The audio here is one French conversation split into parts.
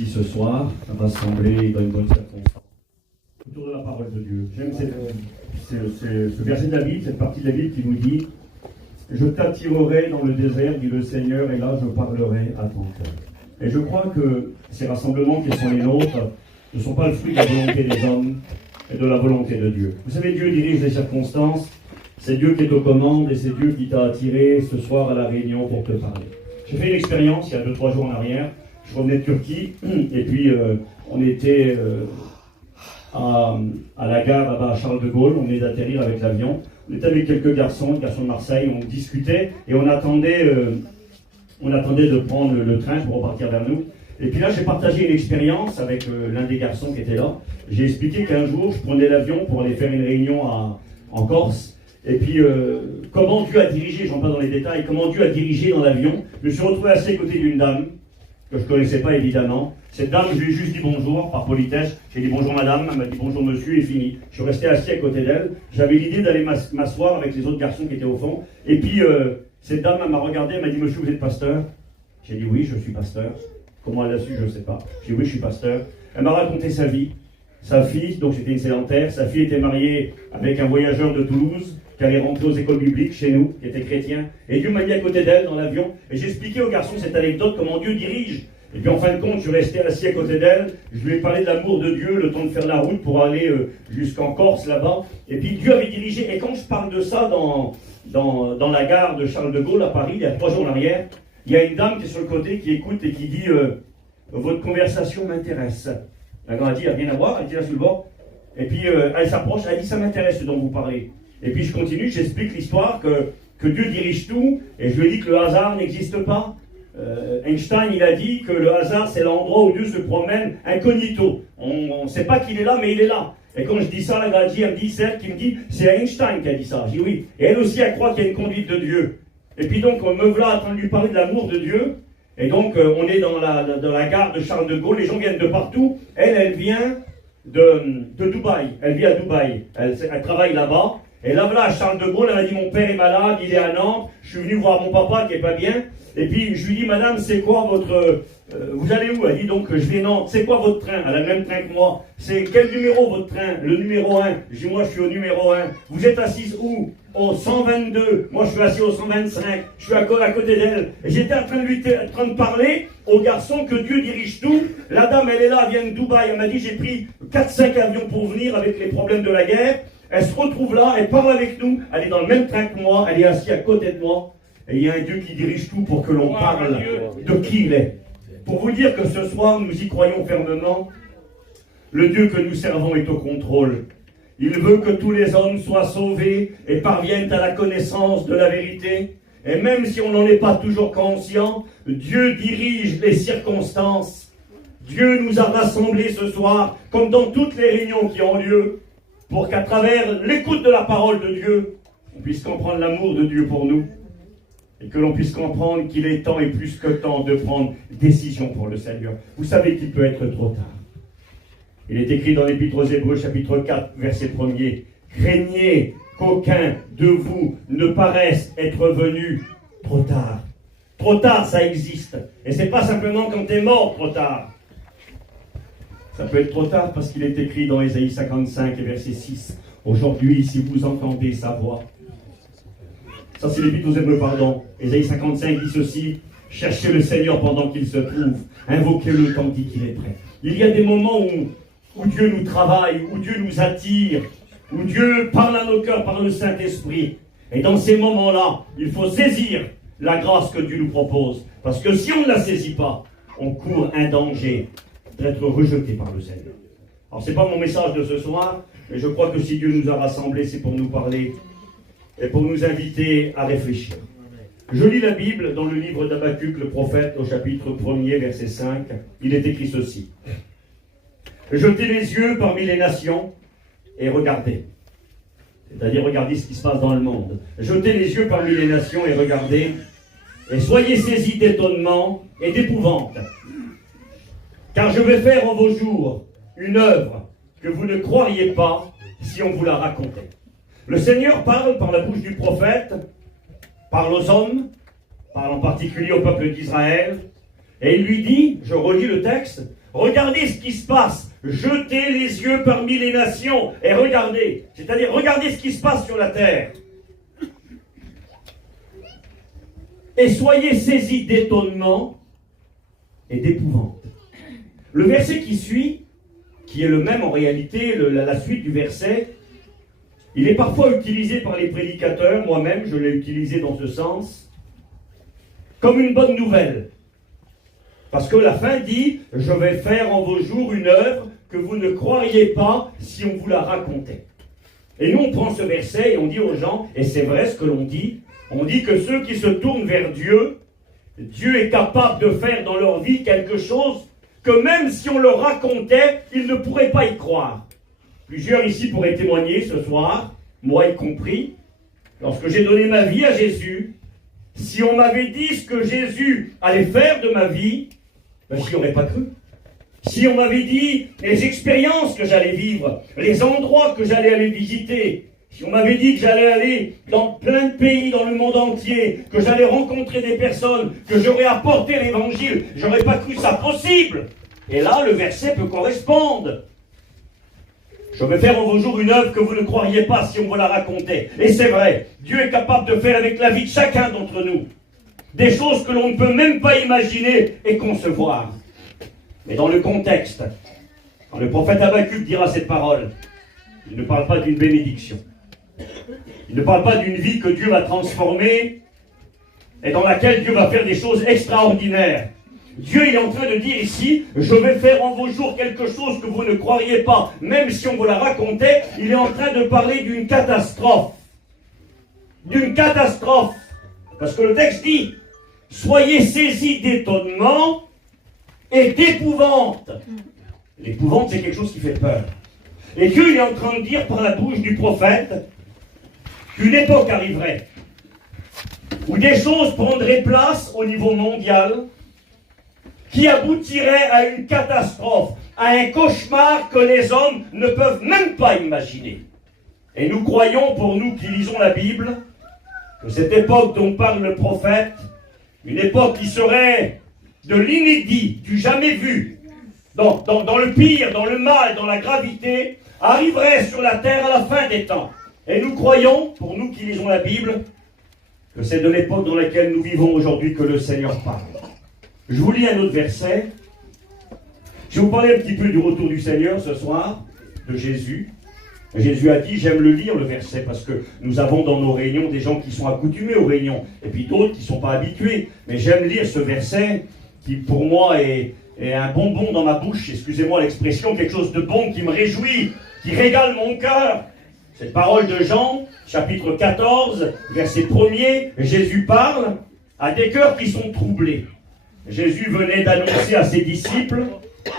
ici ce soir, rassemblés dans une bonne circonstance, autour de la parole de Dieu. J'aime ce verset de la Bible, cette partie de la Bible qui nous dit « Je t'attirerai dans le désert, dit le Seigneur, et là je parlerai à ton cœur. » Et je crois que ces rassemblements qui sont les nôtres ne sont pas le fruit de la volonté des hommes, mais de la volonté de Dieu. Vous savez, Dieu dirige les circonstances, c'est Dieu qui est aux commandes, et c'est Dieu qui t'a attiré ce soir à la réunion pour te parler. J'ai fait une expérience il y a 2-3 jours en arrière. Je revenais de Turquie, et puis on était à la gare là-bas à Charles de Gaulle. On venait d'atterrir avec l'avion. On était avec quelques garçons de Marseille, on discutait et on attendait de prendre le train pour repartir vers nous. Et puis là, j'ai partagé une expérience avec l'un des garçons qui était là. J'ai expliqué qu'un jour, je prenais l'avion pour aller faire une réunion en Corse. Et puis, comment Dieu a dirigé, j'en parle dans les détails, comment Dieu a dirigé dans l'avion. Je me suis retrouvé assis à côté d'une dame, que je ne connaissais pas évidemment. Cette dame, je lui ai juste dit bonjour, par politesse. J'ai dit bonjour madame, elle m'a dit bonjour monsieur, et fini. Je suis resté assis à côté d'elle. J'avais l'idée d'aller m'asseoir avec les autres garçons qui étaient au fond. Et puis, cette dame, elle m'a regardé, elle m'a dit monsieur, vous êtes pasteur? J'ai dit oui, je suis pasteur. Comment elle l'a su, je ne sais pas. J'ai dit oui, je suis pasteur. Elle m'a raconté sa vie. Sa fille, donc c'était une sédentaire, sa fille était mariée avec un voyageur de Toulouse, qui allait rentrer aux écoles bibliques chez nous, qui était chrétien. Et Dieu m'a mis à côté d'elle dans l'avion. Et j'ai expliqué aux garçons cette anecdote, comment Dieu dirige. Et puis en fin de compte, je suis resté assis à côté d'elle. Je lui ai parlé de l'amour de Dieu, le temps de faire la route pour aller jusqu'en Corse, là-bas. Et puis Dieu avait dirigé. Et quand je parle de ça dans la gare de Charles de Gaulle à Paris, il y a 3 jours en arrière, il y a une dame qui est sur le côté, qui écoute et qui dit votre conversation m'intéresse. La grande a dit, il n'y a rien à voir, elle était là sur le bord. Et puis elle s'approche, elle dit, ça m'intéresse ce dont vous parlez. Et puis je continue, j'explique l'histoire que Dieu dirige tout, et je lui dis que le hasard n'existe pas. Einstein, il a dit que le hasard, c'est l'endroit où Dieu se promène incognito. On ne sait pas qu'il est là, mais il est là. Et quand je dis ça, la Gracie, elle me dit, c'est Einstein qui a dit ça. Je dis oui. Et elle aussi, elle croit qu'il y a une conduite de Dieu. Et puis donc, me voilà en train de lui parler de l'amour de Dieu. Et donc, on est dans la gare de Charles de Gaulle, les gens viennent de partout. Elle vient de Dubaï. Elle vit à Dubaï. Elle travaille là-bas. Et là, à Charles de Gaulle, elle m'a dit, mon père est malade, il est à Nantes. Je suis venu voir mon papa qui est pas bien. Et puis, je lui dis, madame, c'est quoi votre... vous allez où? Elle dit, donc, je vais Nantes. C'est quoi votre train? Elle a le même train que moi. C'est quel numéro votre train? Le numéro 1. Je dis, moi, je suis au numéro 1. Vous êtes assise où? Au 122. Moi, je suis assis au 125. Je suis à côté d'elle. Et j'étais en train de parler au garçon que Dieu dirige tout. La dame, elle est là, elle vient de Dubaï. Elle m'a dit, j'ai pris 4-5 avions pour venir avec les problèmes de la guerre. Elle se retrouve là, elle parle avec nous. Elle est dans le même train que moi. Elle est assise à côté de moi. Et il y a un Dieu qui dirige tout pour que l'on parle de qui il est. Pour vous dire que ce soir, nous y croyons fermement, le Dieu que nous servons est au contrôle. Il veut que tous les hommes soient sauvés et parviennent à la connaissance de la vérité. Et même si on n'en est pas toujours conscient, Dieu dirige les circonstances. Dieu nous a rassemblés ce soir, comme dans toutes les réunions qui ont lieu, pour qu'à travers l'écoute de la parole de Dieu, on puisse comprendre l'amour de Dieu pour nous. Et que l'on puisse comprendre qu'il est temps et plus que temps de prendre décision pour le Seigneur. Vous savez qu'il peut être trop tard. Il est écrit dans l'Épître aux Hébreux, chapitre 4, verset 1er. Craignez qu'aucun de vous ne paraisse être venu trop tard. Trop tard, ça existe. Et c'est pas simplement quand tu es mort trop tard. Ça peut être trop tard parce qu'il est écrit dans Ésaïe 55 et verset 6. Aujourd'hui, si vous entendez sa voix. Ça, c'est l'Épître aux Hébreux, pardon. Ésaïe 55 dit ceci. Cherchez le Seigneur pendant qu'il se trouve. Invoquez-le tandis qu'il est prêt. Il y a des moments où Dieu nous travaille, où Dieu nous attire, où Dieu parle à nos cœurs par le Saint-Esprit. Et dans ces moments-là, il faut saisir la grâce que Dieu nous propose. Parce que si on ne la saisit pas, on court un danger d'être rejeté par le Seigneur. Alors, ce n'est pas mon message de ce soir, mais je crois que si Dieu nous a rassemblés, c'est pour nous parler et pour nous inviter à réfléchir. Je lis la Bible dans le livre d'Habacuc, le prophète, au chapitre 1er, verset 5. Il est écrit ceci. Jetez les yeux parmi les nations et regardez. C'est-à-dire, regardez ce qui se passe dans le monde. Jetez les yeux parmi les nations et regardez. Et soyez saisis d'étonnement et d'épouvante. Car je vais faire en vos jours une œuvre que vous ne croiriez pas si on vous la racontait. Le Seigneur parle par la bouche du prophète, parle aux hommes, parle en particulier au peuple d'Israël, Et il lui dit, je relis le texte, regardez ce qui se passe, jetez les yeux parmi les nations et regardez, c'est-à-dire regardez ce qui se passe sur la terre. Et soyez saisis d'étonnement et d'épouvante. Le verset qui suit, qui est le même en réalité, la suite du verset, il est parfois utilisé par les prédicateurs, moi-même je l'ai utilisé dans ce sens, comme une bonne nouvelle. Parce que la fin dit, je vais faire en vos jours une œuvre que vous ne croiriez pas si on vous la racontait. Et nous on prend ce verset et on dit aux gens, et c'est vrai ce que l'on dit, on dit que ceux qui se tournent vers Dieu, Dieu est capable de faire dans leur vie quelque chose que même si on leur racontait, ils ne pourraient pas y croire. Plusieurs ici pourraient témoigner ce soir, moi y compris, lorsque j'ai donné ma vie à Jésus, si on m'avait dit ce que Jésus allait faire de ma vie, ben, je n'y aurais pas cru. Si on m'avait dit les expériences que j'allais vivre, les endroits que j'allais aller visiter, si on m'avait dit que j'allais aller dans plein de pays dans le monde entier, que j'allais rencontrer des personnes, que j'aurais apporté l'évangile, j'aurais pas cru ça possible. Et là, le verset peut correspondre. Je vais faire en vos jours une œuvre que vous ne croiriez pas si on vous la racontait. Et c'est vrai, Dieu est capable de faire avec la vie de chacun d'entre nous des choses que l'on ne peut même pas imaginer et concevoir. Mais dans le contexte, quand le prophète Habacuc dira cette parole, il ne parle pas d'une bénédiction. Il ne parle pas d'une vie que Dieu va transformer et dans laquelle Dieu va faire des choses extraordinaires. Dieu il est en train de dire ici, je vais faire en vos jours quelque chose que vous ne croiriez pas, même si on vous la racontait. Il est en train de parler d'une catastrophe. D'une catastrophe. Parce que le texte dit, soyez saisis d'étonnement et d'épouvante. L'épouvante, c'est quelque chose qui fait peur. Et Dieu il est en train de dire par la bouche du prophète qu'une époque arriverait où des choses prendraient place au niveau mondial qui aboutirait à une catastrophe, à un cauchemar que les hommes ne peuvent même pas imaginer. Et nous croyons, pour nous qui lisons la Bible, que cette époque dont parle le prophète, une époque qui serait de l'inédit, du jamais vu, dans le pire, dans le mal, dans la gravité, arriverait sur la terre à la fin des temps. Et nous croyons, pour nous qui lisons la Bible, que c'est de l'époque dans laquelle nous vivons aujourd'hui que le Seigneur parle. Je vous lis un autre verset. Je vais vous parler un petit peu du retour du Seigneur ce soir, de Jésus. Jésus a dit, j'aime le lire le verset, parce que nous avons dans nos réunions des gens qui sont accoutumés aux réunions, et puis d'autres qui ne sont pas habitués. Mais j'aime lire ce verset qui pour moi est un bonbon dans ma bouche, excusez-moi l'expression, quelque chose de bon qui me réjouit, qui régale mon cœur. Cette parole de Jean, chapitre 14, verset 1er, Jésus parle à des cœurs qui sont troublés. Jésus venait d'annoncer à ses disciples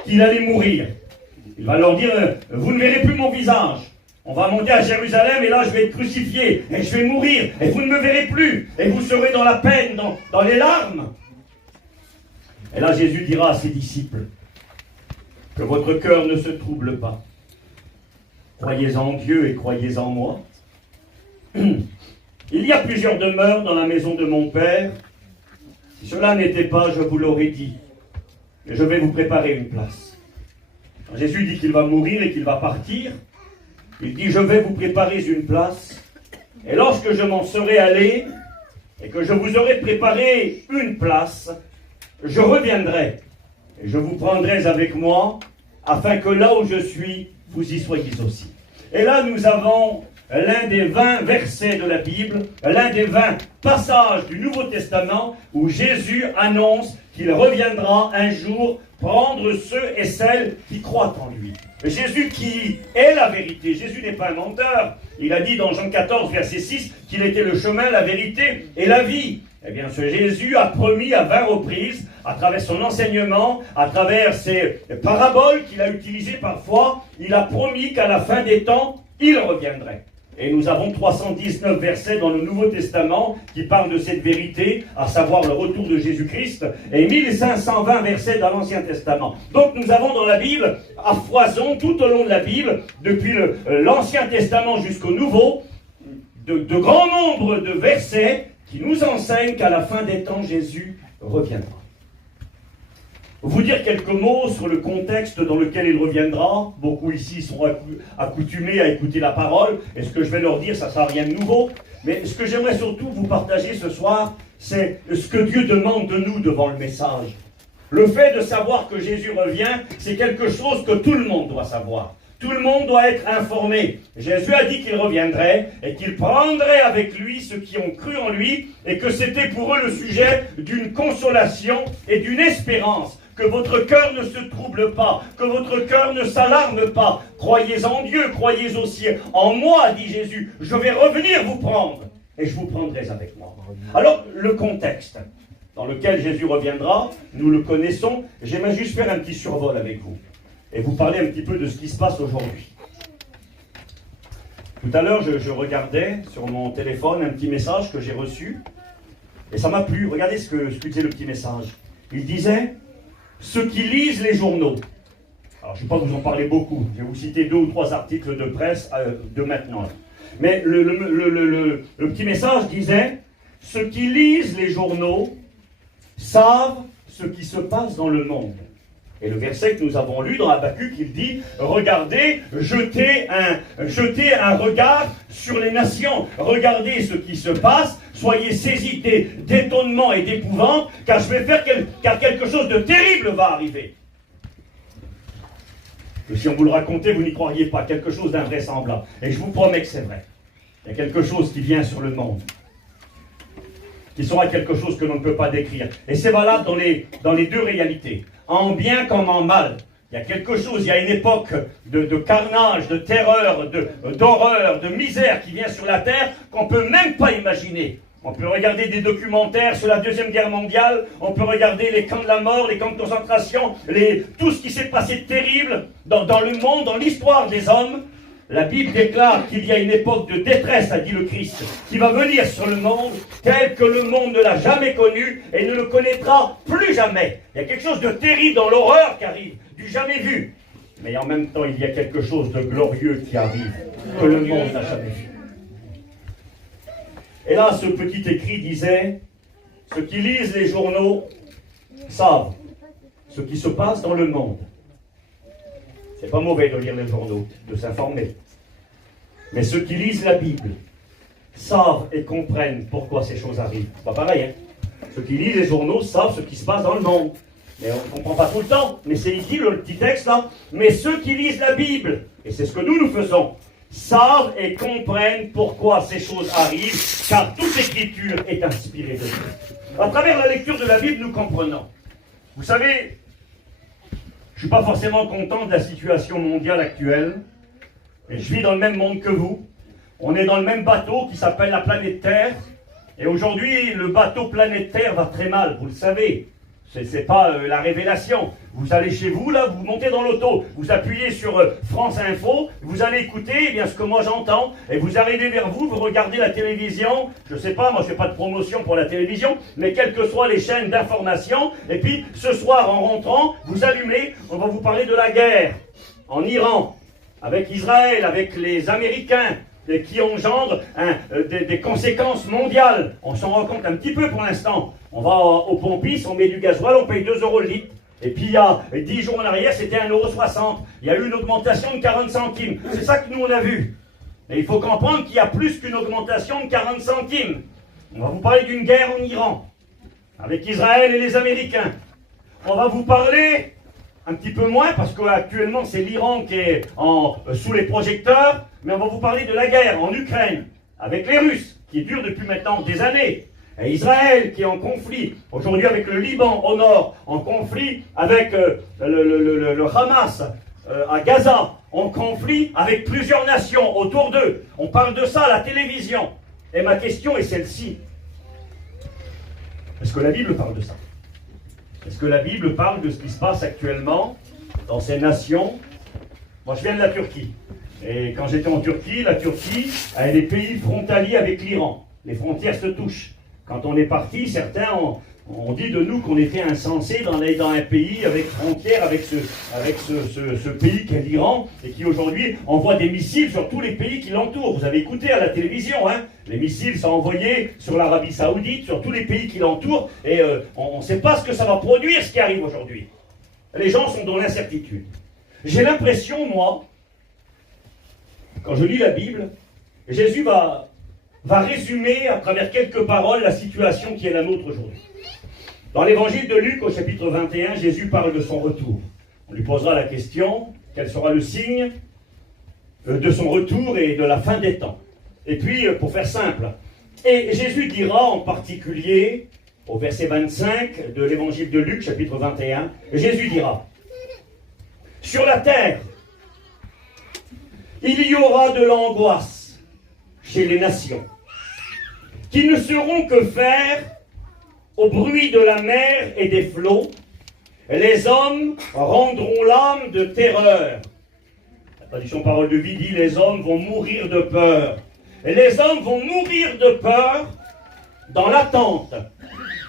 qu'il allait mourir. Il va leur dire, vous ne verrez plus mon visage. On va monter à Jérusalem et là je vais être crucifié et je vais mourir et vous ne me verrez plus et vous serez dans la peine, dans les larmes. Et là Jésus dira à ses disciples que votre cœur ne se trouble pas. Croyez en Dieu et croyez en moi. Il y a plusieurs demeures dans la maison de mon Père. Si cela n'était pas, je vous l'aurais dit. Et je vais vous préparer une place. Quand Jésus dit qu'il va mourir et qu'il va partir, il dit, je vais vous préparer une place. Et lorsque je m'en serai allé, et que je vous aurai préparé une place, je reviendrai. Et je vous prendrai avec moi, afin que là où je suis, vous y soyez aussi. Et là, nous avons l'un des 20 versets de la Bible, l'un des 20 passages du Nouveau Testament où Jésus annonce qu'il reviendra un jour prendre ceux et celles qui croient en lui. Jésus qui est la vérité, Jésus n'est pas un menteur. Il a dit dans Jean 14, verset 6, qu'il était le chemin, la vérité et la vie. Eh bien, ce Jésus a promis à 20 reprises, à travers son enseignement, à travers ses paraboles qu'il a utilisées parfois, il a promis qu'à la fin des temps, il reviendrait. Et nous avons 319 versets dans le Nouveau Testament qui parlent de cette vérité, à savoir le retour de Jésus-Christ, et 1520 versets dans l'Ancien Testament. Donc nous avons dans la Bible, à foison, tout au long de la Bible, depuis l'Ancien Testament jusqu'au Nouveau, de grands nombres de versets qui nous enseignent qu'à la fin des temps, Jésus reviendra. vous dire quelques mots sur le contexte dans lequel il reviendra. Beaucoup ici sont accoutumés à écouter la parole, et ce que je vais leur dire, ça ne sera rien de nouveau. Mais ce que j'aimerais surtout vous partager ce soir, c'est ce que Dieu demande de nous devant le message. Le fait de savoir que Jésus revient, c'est quelque chose que tout le monde doit savoir. Tout le monde doit être informé. Jésus a dit qu'il reviendrait et qu'il prendrait avec lui ceux qui ont cru en lui et que c'était pour eux le sujet d'une consolation et d'une espérance. Que votre cœur ne se trouble pas, que votre cœur ne s'alarme pas. Croyez en Dieu, croyez aussi en moi, dit Jésus. Je vais revenir vous prendre et je vous prendrai avec moi. Alors, le contexte dans lequel Jésus reviendra, nous le connaissons. J'aimerais juste faire un petit survol avec vous et vous parler un petit peu de ce qui se passe aujourd'hui. Tout à l'heure, je regardais sur mon téléphone un petit message que j'ai reçu et ça m'a plu. Regardez ce que disait le petit message. Il disait, ceux qui lisent les journaux, alors je ne vais pas vous en parler beaucoup, je vais vous citer 2 ou 3 articles de presse de maintenant. Mais le petit message disait, ceux qui lisent les journaux savent ce qui se passe dans le monde. Et le verset que nous avons lu dans Habakkuk, il dit, regardez, jetez un regard sur les nations, regardez ce qui se passe, soyez saisis d'étonnement et d'épouvante, car car quelque chose de terrible va arriver. Et si on vous le racontait, vous n'y croiriez pas, quelque chose d'invraisemblable. Et je vous promets que c'est vrai. Il y a quelque chose qui vient sur le monde, qui sera quelque chose que l'on ne peut pas décrire. Et c'est valable dans les 2 réalités. En bien comme en mal. Il y a quelque chose, il y a une époque de carnage, de terreur, d'horreur, de misère qui vient sur la terre qu'on ne peut même pas imaginer. On peut regarder des documentaires sur la Deuxième Guerre mondiale, on peut regarder les camps de la mort, les camps de concentration, tout ce qui s'est passé de terrible dans le monde, dans l'histoire des hommes. La Bible déclare qu'il y a une époque de détresse, a dit le Christ, qui va venir sur le monde, tel que le monde ne l'a jamais connu et ne le connaîtra plus jamais. Il y a quelque chose de terrible dans l'horreur qui arrive, du jamais vu. Mais en même temps, il y a quelque chose de glorieux qui arrive, que le monde n'a jamais vu. Et là, ce petit écrit disait, ceux qui lisent les journaux savent ce qui se passe dans le monde. C'est pas mauvais de lire les journaux, de s'informer. Mais ceux qui lisent la Bible savent et comprennent pourquoi ces choses arrivent. C'est pas pareil, hein. Ceux qui lisent les journaux savent ce qui se passe dans le monde. Mais on ne comprend pas tout le temps. Mais c'est ici le petit texte là. Mais ceux qui lisent la Bible, et c'est ce que nous faisons, savent et comprennent pourquoi ces choses arrivent, car toute écriture est inspirée de Dieu. À travers la lecture de la Bible, nous comprenons. Vous savez, je ne suis pas forcément content de la situation mondiale actuelle, et je vis dans le même monde que vous. On est dans le même bateau qui s'appelle la planète Terre, et aujourd'hui, le bateau planète Terre va très mal, vous le savez. C'est pas la révélation. Vous allez chez vous, là, vous montez dans l'auto, vous appuyez sur France Info, vous allez écouter eh bien, ce que moi j'entends, et vous arrivez vers vous, vous regardez la télévision, je sais pas, moi je fais pas de promotion pour la télévision, mais quelles que soient les chaînes d'information, et puis ce soir en rentrant, vous allumez, on va vous parler de la guerre en Iran, avec Israël, avec les Américains, qui engendre des conséquences mondiales. On s'en rend compte un petit peu pour l'instant. On va au pompis, on met du gasoil, on paye 2 € le litre. Et puis il y a 10 jours en arrière, c'était 1,60 €. Il y a eu une augmentation de 40 centimes. C'est ça que nous on a vu. Et il faut comprendre qu'il y a plus qu'une augmentation de 40 centimes. On va vous parler d'une guerre en Iran, avec Israël et les Américains. On va vous parler un petit peu moins, parce qu'actuellement c'est l'Iran qui est sous les projecteurs, mais on va vous parler de la guerre en Ukraine, avec les Russes, qui dure depuis maintenant des années, et Israël qui est en conflit, aujourd'hui avec le Liban au nord, en conflit avec le Hamas à Gaza, en conflit avec plusieurs nations autour d'eux. On parle de ça à la télévision. Et ma question est celle-ci. Est-ce que la Bible parle de ça ? Est-ce que la Bible parle de ce qui se passe actuellement dans ces nations ? Moi, je viens de la Turquie. Et quand j'étais en Turquie, la Turquie a des pays frontaliers avec l'Iran. Les frontières se touchent. Quand on est parti, certains ont dit de nous qu'on était insensés d'aller dans un pays avec frontières, avec ce pays qu'est l'Iran, et qui aujourd'hui envoie des missiles sur tous les pays qui l'entourent. Vous avez écouté à la télévision, hein ? Les missiles sont envoyés sur l'Arabie Saoudite, sur tous les pays qui l'entourent, et on ne sait pas ce que ça va produire, ce qui arrive aujourd'hui. Les gens sont dans l'incertitude. J'ai l'impression, moi, quand je lis la Bible, Jésus va résumer à travers quelques paroles la situation qui est la nôtre aujourd'hui. Dans l'évangile de Luc, au chapitre 21, Jésus parle de son retour. On lui posera la question, quel sera le signe de son retour et de la fin des temps. Et puis, pour faire simple, et Jésus dira en particulier, au verset 25 de l'évangile de Luc, chapitre 21, Jésus dira, « Sur la terre, il y aura de l'angoisse chez les nations, qui ne sauront que faire au bruit de la mer et des flots. Les hommes rendront l'âme de terreur. » La traduction Parole de vie dit, les hommes vont mourir de peur. Et les hommes vont mourir de peur dans l'attente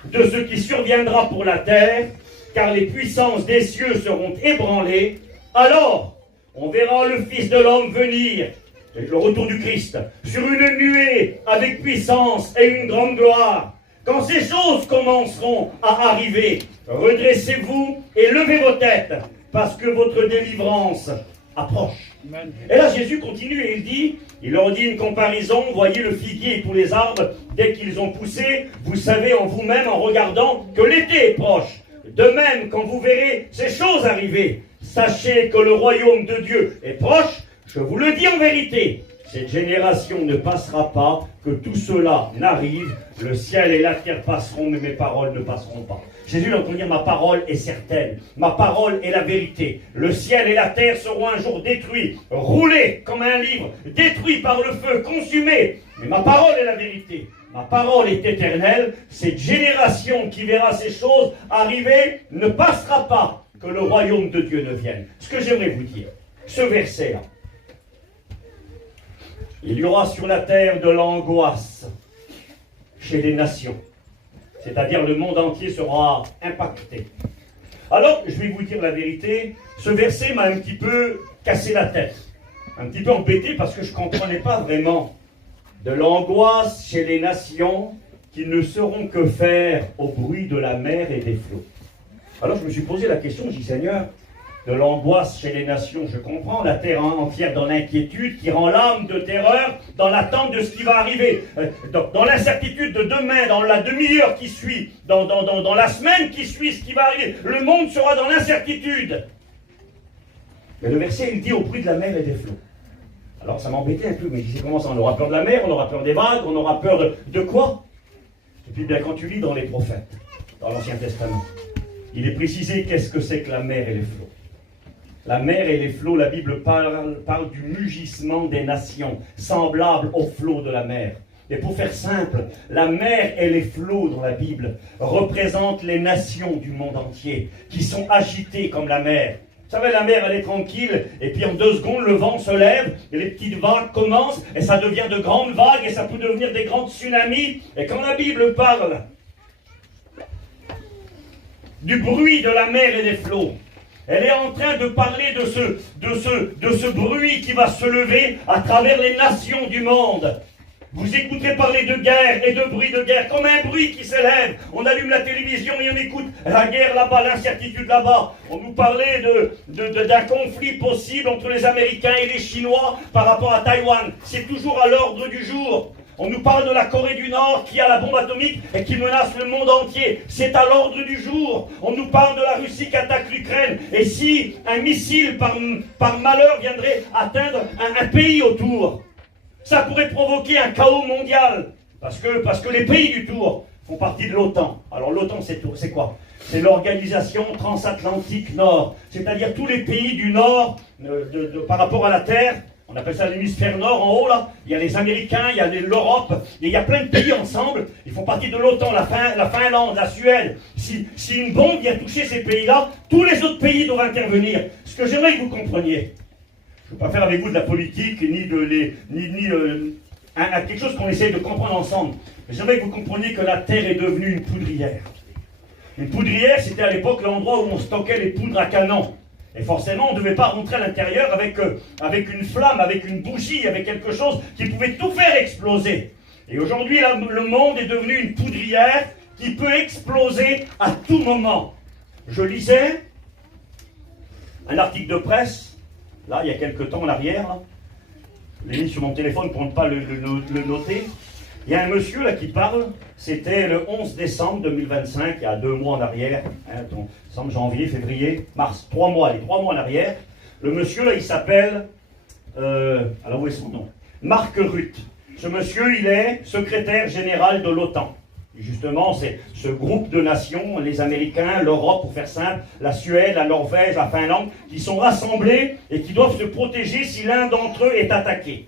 de ce qui surviendra pour la terre, car les puissances des cieux seront ébranlées. Alors, on verra le Fils de l'homme venir, le retour du Christ, sur une nuée avec puissance et une grande gloire. Quand ces choses commenceront à arriver, redressez-vous et levez vos têtes, parce que votre délivrance approche. Amen. Et là, Jésus continue et il dit, il leur dit une comparaison, voyez le figuier et tous les arbres, dès qu'ils ont poussé, vous savez en vous-même, en regardant, que l'été est proche. De même, quand vous verrez ces choses arriver, sachez que le royaume de Dieu est proche. Je vous le dis en vérité, cette génération ne passera pas, que tout cela n'arrive. Le ciel et la terre passeront, mais mes paroles ne passeront pas. Jésus va dire, ma parole est certaine, ma parole est la vérité. Le ciel et la terre seront un jour détruits, roulés comme un livre, détruits par le feu, consumés. Mais ma parole est la vérité. Ma parole est éternelle. Cette génération qui verra ces choses arriver ne passera pas, que le royaume de Dieu ne vienne. Ce que j'aimerais vous dire, ce verset-là, il y aura sur la terre de l'angoisse chez les nations. C'est-à-dire le monde entier sera impacté. Alors, je vais vous dire la vérité, ce verset m'a un petit peu cassé la tête. Un petit peu embêté parce que je ne comprenais pas vraiment. De l'angoisse chez les nations qui ne sauront que faire au bruit de la mer et des flots. Alors je me suis posé la question, je dis Seigneur, de l'angoisse chez les nations, je comprends, la terre entière dans l'inquiétude qui rend l'âme de terreur dans l'attente de ce qui va arriver, dans l'incertitude de demain, dans la demi-heure qui suit, dans la semaine qui suit ce qui va arriver. Le monde sera dans l'incertitude. Mais le verset, il dit au bruit de la mer et des flots. Alors ça m'embêtait un peu, mais je disais comment ça, on aura peur de la mer, on aura peur des vagues, on aura peur de quoi? Et puis bien quand tu lis dans les prophètes, dans l'Ancien Testament, il est précisé qu'est-ce que c'est que la mer et les flots. La mer et les flots, la Bible parle du mugissement des nations, semblable aux flots de la mer. Et pour faire simple, la mer et les flots dans la Bible représentent les nations du monde entier, qui sont agitées comme la mer. Vous savez, la mer, elle est tranquille, et puis en 2 secondes, le vent se lève, et les petites vagues commencent, et ça devient de grandes vagues, et ça peut devenir des grands tsunamis. Et quand la Bible parle du bruit de la mer et des flots, elle est en train de parler de ce bruit qui va se lever à travers les nations du monde. Vous écoutez parler de guerre et de bruit de guerre, comme un bruit qui s'élève. On allume la télévision et on écoute la guerre là-bas, l'incertitude là-bas. On nous parlait d'un conflit possible entre les Américains et les Chinois par rapport à Taïwan. C'est toujours à l'ordre du jour. On nous parle de la Corée du Nord qui a la bombe atomique et qui menace le monde entier. C'est à l'ordre du jour. On nous parle de la Russie qui attaque l'Ukraine. Et si un missile par malheur viendrait atteindre un pays autour, ça pourrait provoquer un chaos mondial. Parce que les pays du tour font partie de l'OTAN. Alors l'OTAN, c'est quoi? C'est l'Organisation Transatlantique Nord. C'est-à-dire tous les pays du Nord par rapport à la Terre. On appelle ça l'hémisphère nord, en haut, là. Il y a les Américains, il y a l'Europe, et il y a plein de pays ensemble. Ils font partie de l'OTAN, la Finlande, la Suède. Si une bombe vient toucher ces pays-là, tous les autres pays doivent intervenir. Ce que j'aimerais que vous compreniez, je ne veux pas faire avec vous de la politique, ni quelque chose qu'on essaie de comprendre ensemble. Mais j'aimerais que vous compreniez que la Terre est devenue une poudrière. Une poudrière, c'était à l'époque l'endroit où on stockait les poudres à canon. Et forcément, on ne devait pas rentrer à l'intérieur avec une flamme, avec une bougie, avec quelque chose qui pouvait tout faire exploser. Et aujourd'hui, le monde est devenu une poudrière qui peut exploser à tout moment. Je lisais un article de presse, là, il y a quelques temps en arrière, là. Je l'ai mis sur mon téléphone pour ne pas le noter. Il y a un monsieur là qui parle, c'était le 11 décembre 2025, il y a 2 mois en arrière, hein, donc, décembre, janvier, février, mars, 3 mois, allez, 3 mois en arrière. Le monsieur là, il s'appelle, alors où est son nom? Mark Rutte. Ce monsieur, il est secrétaire général de l'OTAN. Justement, c'est ce groupe de nations, les Américains, l'Europe, pour faire simple, la Suède, la Norvège, la Finlande, qui sont rassemblés et qui doivent se protéger si l'un d'entre eux est attaqué.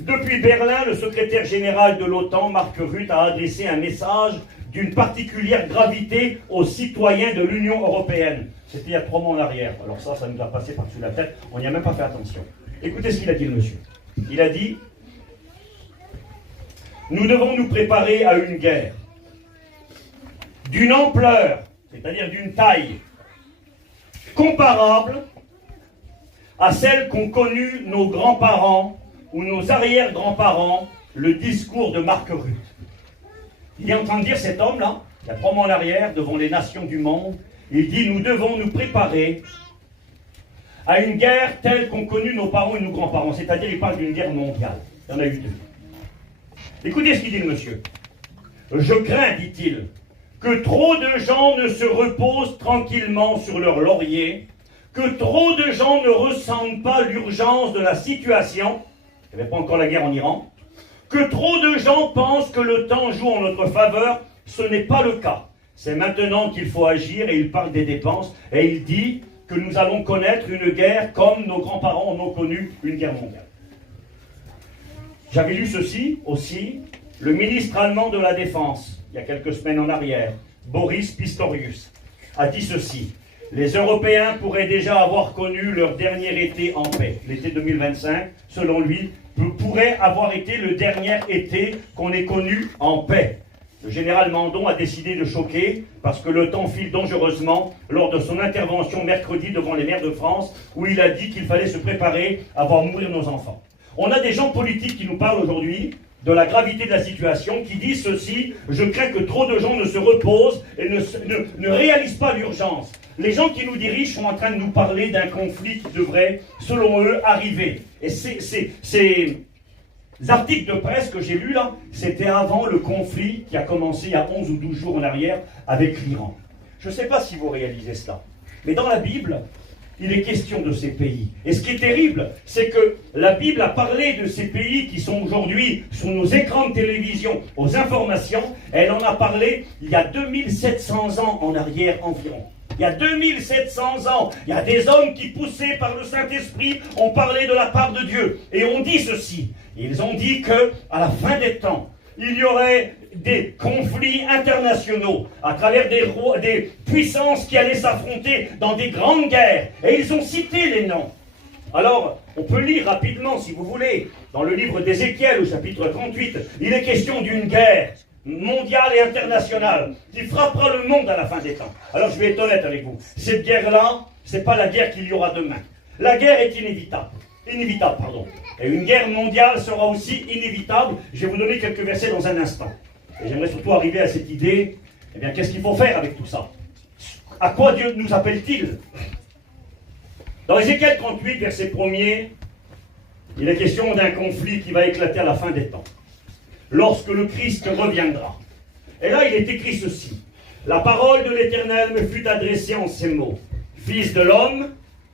Depuis Berlin, le secrétaire général de l'OTAN, Mark Rutte, a adressé un message d'une particulière gravité aux citoyens de l'Union européenne. C'était il y a 3 mois en arrière. Alors ça nous a passé par-dessus la tête, on n'y a même pas fait attention. Écoutez ce qu'il a dit, le monsieur. Il a dit « Nous devons nous préparer à une guerre d'une ampleur, c'est-à-dire d'une taille comparable à celle qu'ont connue nos grands-parents ou nos arrière-grands-parents, le discours de Mark Rutte. » Il est en train de dire, cet homme-là, il y a 3 mois en arrière, devant les nations du monde, il dit, nous devons nous préparer à une guerre telle qu'ont connue nos parents et nos grands-parents. C'est-à-dire, il parle d'une guerre mondiale. Il y en a eu 2. Écoutez ce qu'il dit, le monsieur. Je crains, dit-il, que trop de gens ne se reposent tranquillement sur leur laurier, que trop de gens ne ressentent pas l'urgence de la situation. Il n'y avait pas encore la guerre en Iran. Que trop de gens pensent que le temps joue en notre faveur. Ce n'est pas le cas. C'est maintenant qu'il faut agir, et il parle des dépenses, et il dit que nous allons connaître une guerre comme nos grands-parents en ont connu une guerre mondiale. J'avais lu ceci aussi, le ministre allemand de la Défense, il y a quelques semaines en arrière, Boris Pistorius, a dit ceci. Les Européens pourraient déjà avoir connu leur dernier été en paix. L'été 2025, selon lui, pourrait avoir été le dernier été qu'on ait connu en paix. Le général Mandon a décidé de choquer parce que le temps file dangereusement lors de son intervention mercredi devant les maires de France où il a dit qu'il fallait se préparer à voir mourir nos enfants. On a des gens politiques qui nous parlent aujourd'hui de la gravité de la situation, qui disent ceci, je crains que trop de gens ne se reposent et ne réalisent pas l'urgence. Les gens qui nous dirigent sont en train de nous parler d'un conflit qui devrait, selon eux, arriver. Et ces articles de presse que j'ai lus là, c'était avant le conflit qui a commencé il y a 11 ou 12 jours en arrière avec l'Iran. Je ne sais pas si vous réalisez cela, mais dans la Bible, il est question de ces pays. Et ce qui est terrible, c'est que la Bible a parlé de ces pays qui sont aujourd'hui sur nos écrans de télévision, aux informations. Elle en a parlé il y a 2700 ans en arrière environ. Il y a 2700 ans, il y a des hommes qui, poussés par le Saint-Esprit, ont parlé de la part de Dieu. Et ont dit ceci. Ils ont dit que à la fin des temps, il y aurait des conflits internationaux à travers des puissances qui allaient s'affronter dans des grandes guerres. Et ils ont cité les noms. Alors, on peut lire rapidement, si vous voulez, dans le livre d'Ézéchiel, au chapitre 38, il est question d'une guerre mondiale et internationale qui frappera le monde à la fin des temps. Alors, je vais être honnête avec vous. Cette guerre-là, ce n'est pas la guerre qu'il y aura demain. La guerre est inévitable. Et une guerre mondiale sera aussi inévitable. Je vais vous donner quelques versets dans un instant. Et j'aimerais surtout arriver à cette idée, eh bien, qu'est-ce qu'il faut faire avec tout ça? À quoi Dieu nous appelle-t-il? Dans Ézéchiel 38, verset 1er, il est question d'un conflit qui va éclater à la fin des temps. Lorsque le Christ reviendra. Et là, il est écrit ceci. La parole de l'Éternel me fut adressée en ces mots. Fils de l'homme,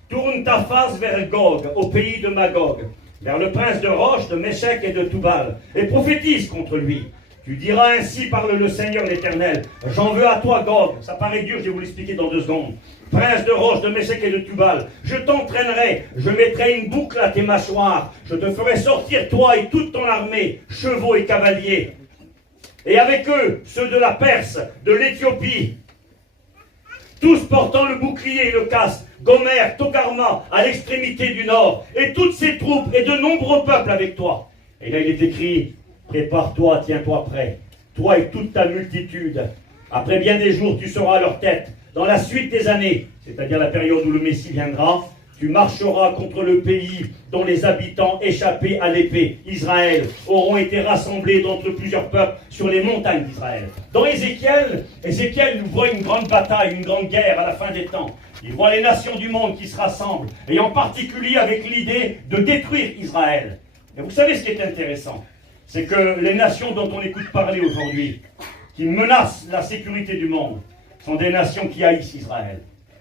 tourne ta face vers Gog, au pays de Magog, vers le prince de Roche, de Méchec et de Toubal, et prophétise contre lui. Tu diras ainsi, parle le Seigneur l'Éternel, j'en veux à toi, Gog. Ça paraît dur, je vais vous l'expliquer dans 2 secondes. Prince de Roche, de Méchec et de Toubal, je t'entraînerai, je mettrai une boucle à tes mâchoires, je te ferai sortir, toi et toute ton armée, chevaux et cavaliers. Et avec eux, ceux de la Perse, de l'Éthiopie, tous portant le bouclier et le casque, Gomer, Togarma, à l'extrémité du nord, et toutes ces troupes et de nombreux peuples avec toi. Et là il est écrit, prépare-toi, tiens-toi prêt, toi et toute ta multitude. Après bien des jours, tu seras à leur tête. Dans la suite des années, c'est-à-dire la période où le Messie viendra, tu marcheras contre le pays dont les habitants échappés à l'épée, Israël, auront été rassemblés d'entre plusieurs peuples sur les montagnes d'Israël. Dans Ézéchiel nous voit une grande bataille, une grande guerre à la fin des temps. Il voit les nations du monde qui se rassemblent, et en particulier avec l'idée de détruire Israël. Et vous savez ce qui est intéressant, c'est que les nations dont on écoute parler aujourd'hui, qui menacent la sécurité du monde, sont des nations qui haïssent Israël.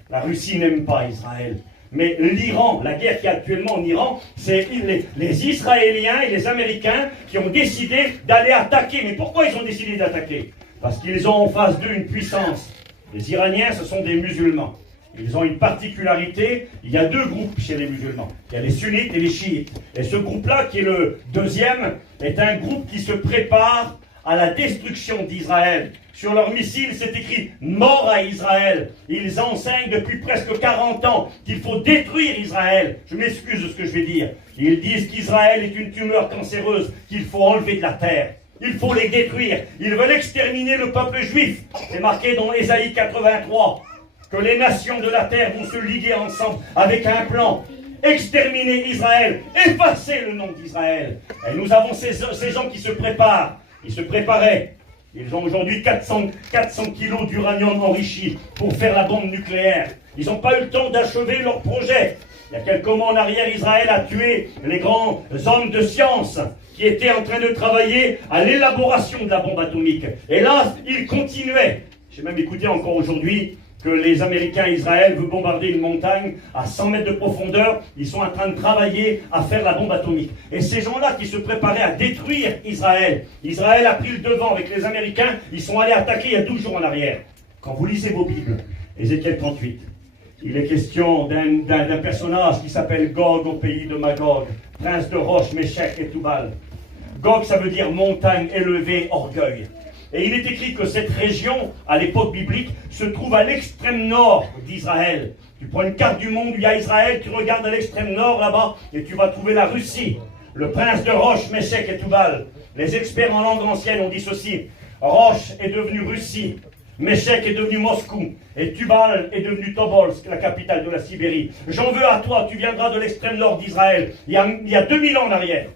La Russie n'aime pas Israël. Mais l'Iran, la guerre qui est actuellement en Iran, c'est les Israéliens et les Américains qui ont décidé d'aller attaquer. Mais pourquoi ils ont décidé d'attaquer? Parce qu'ils ont en face d'eux une puissance. Les Iraniens, ce sont des musulmans. Ils ont une particularité, il y a deux groupes chez les musulmans. Il y a les sunnites et les chiites. Et ce groupe-là, qui est le deuxième, est un groupe qui se prépare à la destruction d'Israël. Sur leurs missiles, c'est écrit « Mort à Israël ». Ils enseignent depuis presque 40 ans qu'il faut détruire Israël. Je m'excuse de ce que je vais dire. Ils disent qu'Israël est une tumeur cancéreuse qu'il faut enlever de la terre. Il faut les détruire. Ils veulent exterminer le peuple juif. C'est marqué dans Ésaïe 83 que les nations de la terre vont se liguer ensemble avec un plan. Exterminer Israël, effacer le nom d'Israël. Et nous avons ces gens qui se préparent. Ils se préparaient. Ils ont aujourd'hui 400 kilos d'uranium enrichi pour faire la bombe nucléaire. Ils n'ont pas eu le temps d'achever leur projet. Il y a quelques mois en arrière, Israël a tué les grands hommes de science qui étaient en train de travailler à l'élaboration de la bombe atomique. Et là, ils continuaient. J'ai même écouté encore aujourd'hui que les Américains, Israël, veulent bombarder une montagne à 100 mètres de profondeur. Ils sont en train de travailler à faire la bombe atomique. Et ces gens-là qui se préparaient à détruire Israël, Israël a pris le devant avec les Américains. Ils sont allés attaquer il y a 12 jours en arrière. Quand vous lisez vos Bibles, Ézéchiel 38, il est question d'un personnage qui s'appelle Gog au pays de Magog, prince de Roche, Méchec et Toubal. Gog, ça veut dire montagne élevée, orgueil. Et il est écrit que cette région, à l'époque biblique, se trouve à l'extrême nord d'Israël. Tu prends une carte du monde où il y a Israël, tu regardes à l'extrême nord là-bas, et tu vas trouver la Russie. Le prince de Roche, Méchec et Toubal. Les experts en langue ancienne ont dit ceci. Roche est devenu Russie, Méchec est devenu Moscou, et Tubal est devenu Tobolsk, la capitale de la Sibérie. J'en veux à toi, tu viendras de l'extrême nord d'Israël. Il y a 2000 ans en arrière,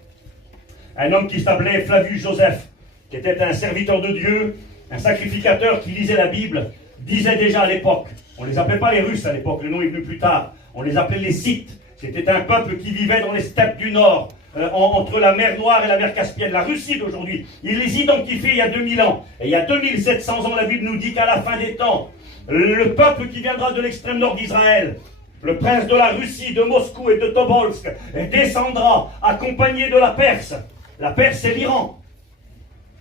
un homme qui s'appelait Flavius Joseph, qui était un serviteur de Dieu, un sacrificateur qui lisait la Bible, disait déjà à l'époque, on ne les appelait pas les Russes à l'époque, le nom est venu plus tard, on les appelait les Scythes. C'était un peuple qui vivait dans les steppes du Nord, entre la mer Noire et la mer Caspienne, la Russie d'aujourd'hui. Il les identifiait il y a 2000 ans. Et il y a 2700 ans, la Bible nous dit qu'à la fin des temps, le peuple qui viendra de l'extrême nord d'Israël, le prince de la Russie, de Moscou et de Tobolsk, descendra accompagné de la Perse. La Perse, c'est l'Iran.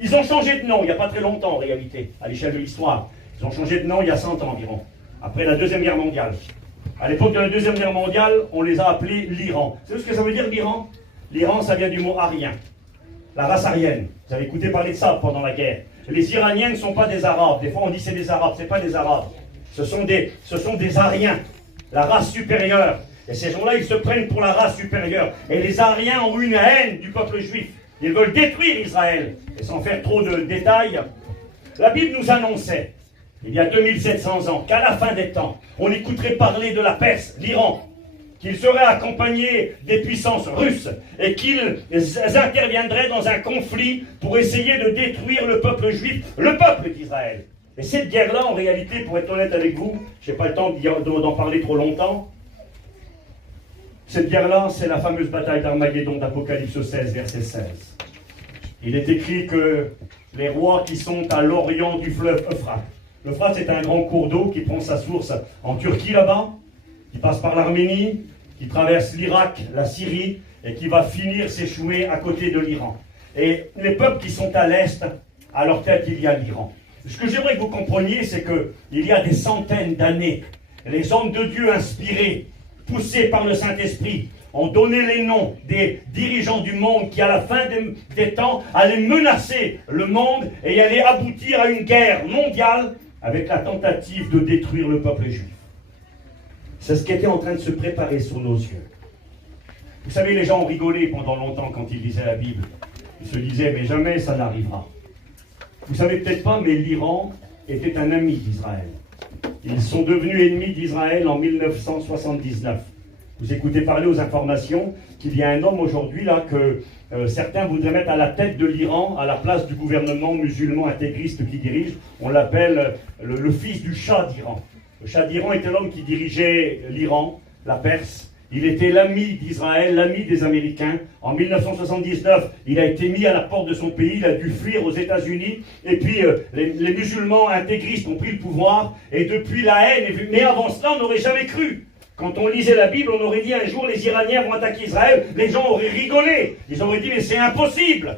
Ils ont changé de nom il n'y a pas très longtemps en réalité, à l'échelle de l'histoire. Ils ont changé de nom il y a 100 ans environ, après la Deuxième Guerre mondiale. À l'époque de la Deuxième Guerre mondiale, on les a appelés l'Iran. Vous savez ce que ça veut dire l'Iran? L'Iran, ça vient du mot arien, la race aryenne. Vous avez écouté parler de ça pendant la guerre. Les Iraniens ne sont pas des Arabes. Des fois on dit c'est des Arabes, ce n'est pas des Arabes. Ce sont des Ariens, la race supérieure. Et ces gens-là, ils se prennent pour la race supérieure. Et les Ariens ont une haine du peuple juif. Ils veulent détruire Israël. Et sans faire trop de détails, la Bible nous annonçait, il y a 2700 ans, qu'à la fin des temps, on écouterait parler de la Perse, l'Iran, qu'ils seraient accompagnés des puissances russes et qu'ils interviendraient dans un conflit pour essayer de détruire le peuple juif, le peuple d'Israël. Et cette guerre-là, en réalité, pour être honnête avec vous, je n'ai pas le temps d'en parler trop longtemps, cette guerre-là, c'est la fameuse bataille d'Armageddon d'Apocalypse 16, verset 16. Il est écrit que les rois qui sont à l'orient du fleuve Euphrate, l'Euphrate c'est un grand cours d'eau qui prend sa source en Turquie là-bas, qui passe par l'Arménie, qui traverse l'Irak, la Syrie, et qui va finir s'échouer à côté de l'Iran. Et les peuples qui sont à l'est, à leur tête, il y a l'Iran. Ce que j'aimerais que vous compreniez, c'est qu'il y a des centaines d'années, les hommes de Dieu inspirés, poussés par le Saint-Esprit, ont donné les noms des dirigeants du monde qui, à la fin des temps, allaient menacer le monde et allaient aboutir à une guerre mondiale avec la tentative de détruire le peuple juif. C'est ce qui était en train de se préparer sous nos yeux. Vous savez, les gens ont rigolé pendant longtemps quand ils lisaient la Bible. Ils se disaient, mais jamais ça n'arrivera. Vous savez peut-être pas, mais l'Iran était un ami d'Israël. Ils sont devenus ennemis d'Israël en 1979. Vous écoutez parler aux informations qu'il y a un homme aujourd'hui là que certains voudraient mettre à la tête de l'Iran, à la place du gouvernement musulman intégriste qui dirige. On l'appelle le fils du Shah d'Iran. Le Shah d'Iran était l'homme qui dirigeait l'Iran, la Perse. Il était l'ami d'Israël, l'ami des Américains. En 1979, il a été mis à la porte de son pays, il a dû fuir aux États-Unis. Et puis, les musulmans intégristes ont pris le pouvoir. Et depuis, la haine est vue. Mais avant cela, on n'aurait jamais cru. Quand on lisait la Bible, on aurait dit un jour les Iraniens vont attaquer Israël. Les gens auraient rigolé. Ils auraient dit mais c'est impossible.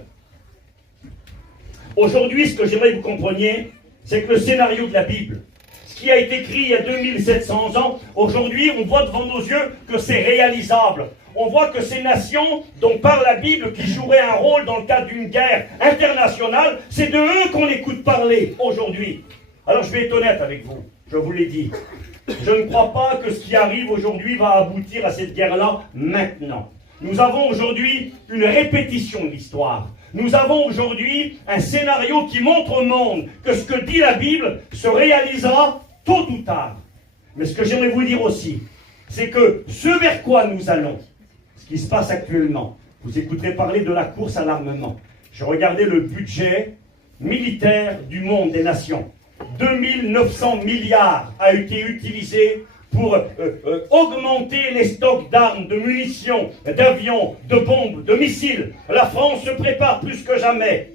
Aujourd'hui, ce que j'aimerais que vous compreniez, c'est que le scénario de la Bible, qui a été écrit il y a 2700 ans, aujourd'hui on voit devant nos yeux que c'est réalisable. On voit que ces nations dont parle la Bible, qui joueraient un rôle dans le cadre d'une guerre internationale, c'est de eux qu'on écoute parler aujourd'hui. Alors je vais être honnête avec vous, je vous l'ai dit. Je ne crois pas que ce qui arrive aujourd'hui va aboutir à cette guerre-là maintenant. Nous avons aujourd'hui une répétition de l'histoire. Nous avons aujourd'hui un scénario qui montre au monde que ce que dit la Bible se réalisera tôt ou tard. Mais ce que j'aimerais vous dire aussi, c'est que ce vers quoi nous allons, ce qui se passe actuellement, vous écouterez parler de la course à l'armement. Je regardais le budget militaire du monde des nations. 2900 milliards a été utilisé pour augmenter les stocks d'armes, de munitions, d'avions, de bombes, de missiles. La France se prépare plus que jamais.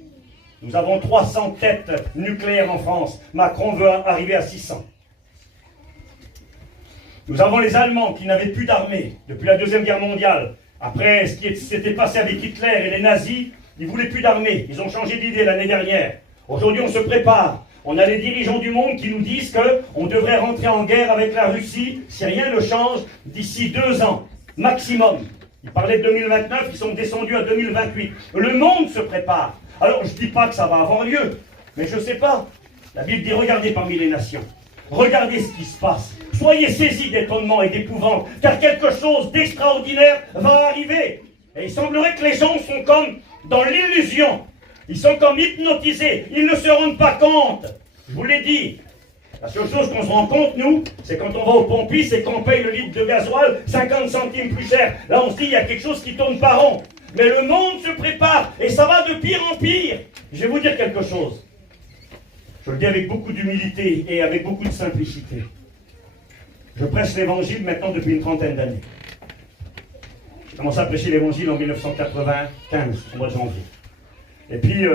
Nous avons 300 têtes nucléaires en France. Macron veut arriver à 600. Nous avons les Allemands qui n'avaient plus d'armée depuis la Deuxième Guerre mondiale. Après ce qui s'était passé avec Hitler et les nazis, ils ne voulaient plus d'armée. Ils ont changé d'idée l'année dernière. Aujourd'hui, on se prépare. On a les dirigeants du monde qui nous disent qu'on devrait rentrer en guerre avec la Russie si rien ne change d'ici 2 ans, maximum. Ils parlaient de 2029, ils sont descendus à 2028. Le monde se prépare. Alors, je ne dis pas que ça va avoir lieu, mais je ne sais pas. La Bible dit, regardez parmi les nations. Regardez ce qui se passe. Soyez saisis d'étonnement et d'épouvante, car quelque chose d'extraordinaire va arriver. Et il semblerait que les gens sont comme dans l'illusion. Ils sont comme hypnotisés. Ils ne se rendent pas compte. Je vous l'ai dit. La seule chose qu'on se rend compte, nous, c'est quand on va au pompiste et qu'on paye le litre de gasoil 50 centimes plus cher. Là, on se dit, il y a quelque chose qui tourne pas rond. Mais le monde se prépare et ça va de pire en pire. Je vais vous dire quelque chose. Je le dis avec beaucoup d'humilité et avec beaucoup de simplicité. Je prêche l'évangile maintenant depuis une trentaine d'années. J'ai commencé à prêcher l'évangile en 1995, au mois de janvier. Et puis,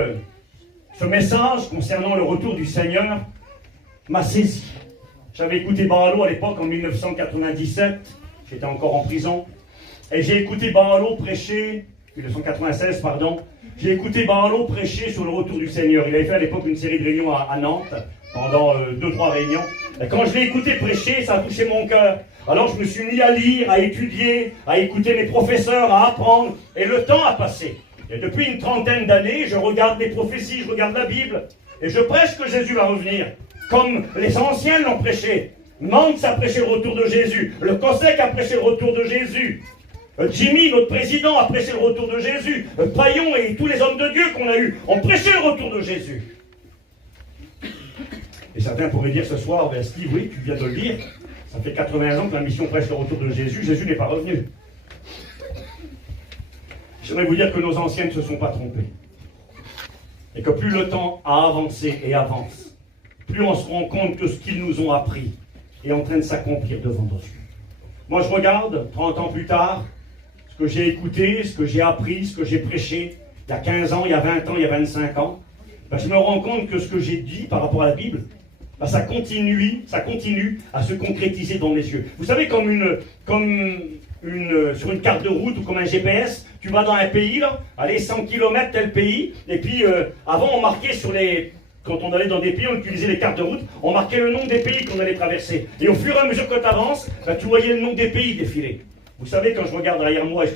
ce message concernant le retour du Seigneur m'a saisi. J'avais écouté Bahalo à l'époque, en 1997. J'étais encore en prison. Et j'ai écouté Bahalo prêcher, 1996, pardon. J'ai écouté Bahalo prêcher sur le retour du Seigneur. Il avait fait à l'époque une série de réunions à Nantes, pendant 2-3 réunions. Et quand je l'ai écouté prêcher, ça a touché mon cœur. Alors je me suis mis à lire, à étudier, à écouter mes professeurs, à apprendre. Et le temps a passé. Et depuis une trentaine d'années, je regarde les prophéties, je regarde la Bible. Et je prêche que Jésus va revenir. Comme les anciens l'ont prêché. Mantz a prêché le retour de Jésus. Le Cossack a prêché le retour de Jésus. Jimmy, notre président, a prêché le retour de Jésus. Paillon et tous les hommes de Dieu qu'on a eus ont prêché le retour de Jésus. Et certains pourraient dire ce soir, ben Steve, oui, tu viens de le dire, ça fait 80 ans que la mission prêche le retour de Jésus, Jésus n'est pas revenu. J'aimerais vous dire que nos anciens ne se sont pas trompés. Et que plus le temps a avancé et avance, plus on se rend compte que ce qu'ils nous ont appris est en train de s'accomplir devant nos yeux. Moi je regarde, 30 ans plus tard, ce que j'ai écouté, ce que j'ai appris, ce que j'ai prêché, il y a 15 ans, il y a 20 ans, il y a 25 ans, ben, je me rends compte que ce que j'ai dit par rapport à la Bible, ben, ça continue à se concrétiser dans mes yeux. Vous savez, sur une carte de route ou comme un GPS, tu vas dans un pays, là, allez, 100 km, tel pays, et puis avant on marquait sur les... Quand on allait dans des pays, on utilisait les cartes de route, on marquait le nom des pays qu'on allait traverser. Et au fur et à mesure que tu avances, ben, tu voyais le nom des pays défiler. Vous savez, quand je regarde derrière moi et je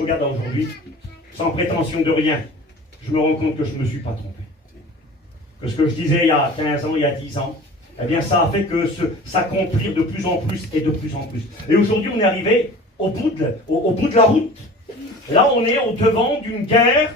regarde aujourd'hui, sans prétention de rien, je me rends compte que je ne me suis pas trompé. Que ce que je disais il y a 15 ans, il y a 10 ans, eh bien ça a fait que s'accomplir de plus en plus et de plus en plus. Et aujourd'hui, on est arrivé au bout de la route. Là, on est au devant d'une guerre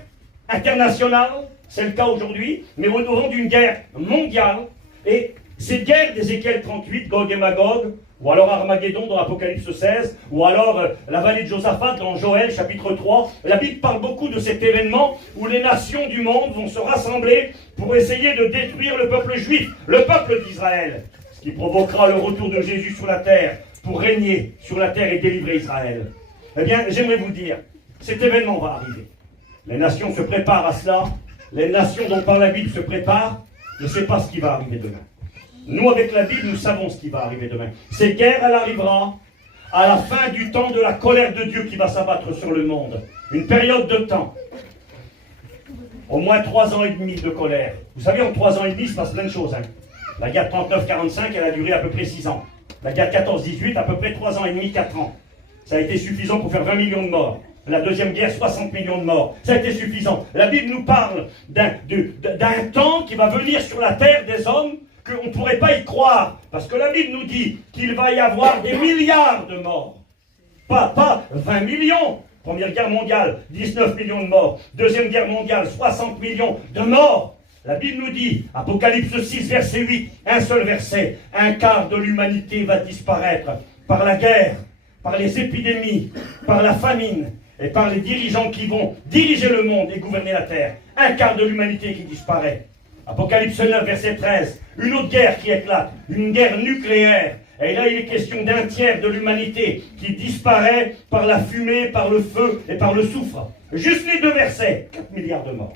internationale. C'est le cas aujourd'hui, mais au devant d'une guerre mondiale. Et cette guerre d'Ézéchiel 38, Gog et Magog, ou alors Armageddon dans l'Apocalypse 16, ou alors la vallée de Josaphat dans Joël chapitre 3, la Bible parle beaucoup de cet événement où les nations du monde vont se rassembler pour essayer de détruire le peuple juif, le peuple d'Israël. Ce qui provoquera le retour de Jésus sur la terre pour régner sur la terre et délivrer Israël. Eh bien, j'aimerais vous dire, cet événement va arriver. Les nations se préparent à cela. Les nations dont parle la Bible se préparent. Je ne sais pas ce qui va arriver demain. Nous, avec la Bible, nous savons ce qui va arriver demain. Cette guerre, elle arrivera à la fin du temps de la colère de Dieu qui va s'abattre sur le monde. Une période de temps. Au moins 3 ans et demi de colère. Vous savez, en 3 ans et demi, il se passe plein de choses. La guerre 39-45, elle a duré à peu près 6 ans. La guerre 14-18, à peu près 3 ans et demi, 4 ans. Ça a été suffisant pour faire 20 millions de morts. La deuxième guerre, 60 millions de morts. Ça a été suffisant. La Bible nous parle d'un temps qui va venir sur la terre des hommes qu'on ne pourrait pas y croire. Parce que la Bible nous dit qu'il va y avoir des milliards de morts. Pas 20 millions. Première guerre mondiale, 19 millions de morts. Deuxième guerre mondiale, 60 millions de morts. La Bible nous dit, Apocalypse 6, verset 8, un seul verset, un quart de l'humanité va disparaître par la guerre, par les épidémies, par la famine et par les dirigeants qui vont diriger le monde et gouverner la terre. Un quart de l'humanité qui disparaît. Apocalypse 9, verset 13, une autre guerre qui éclate, une guerre nucléaire. Et là, il est question d'un tiers de l'humanité qui disparaît par la fumée, par le feu et par le soufre. Juste les 2 versets, 4 milliards de morts.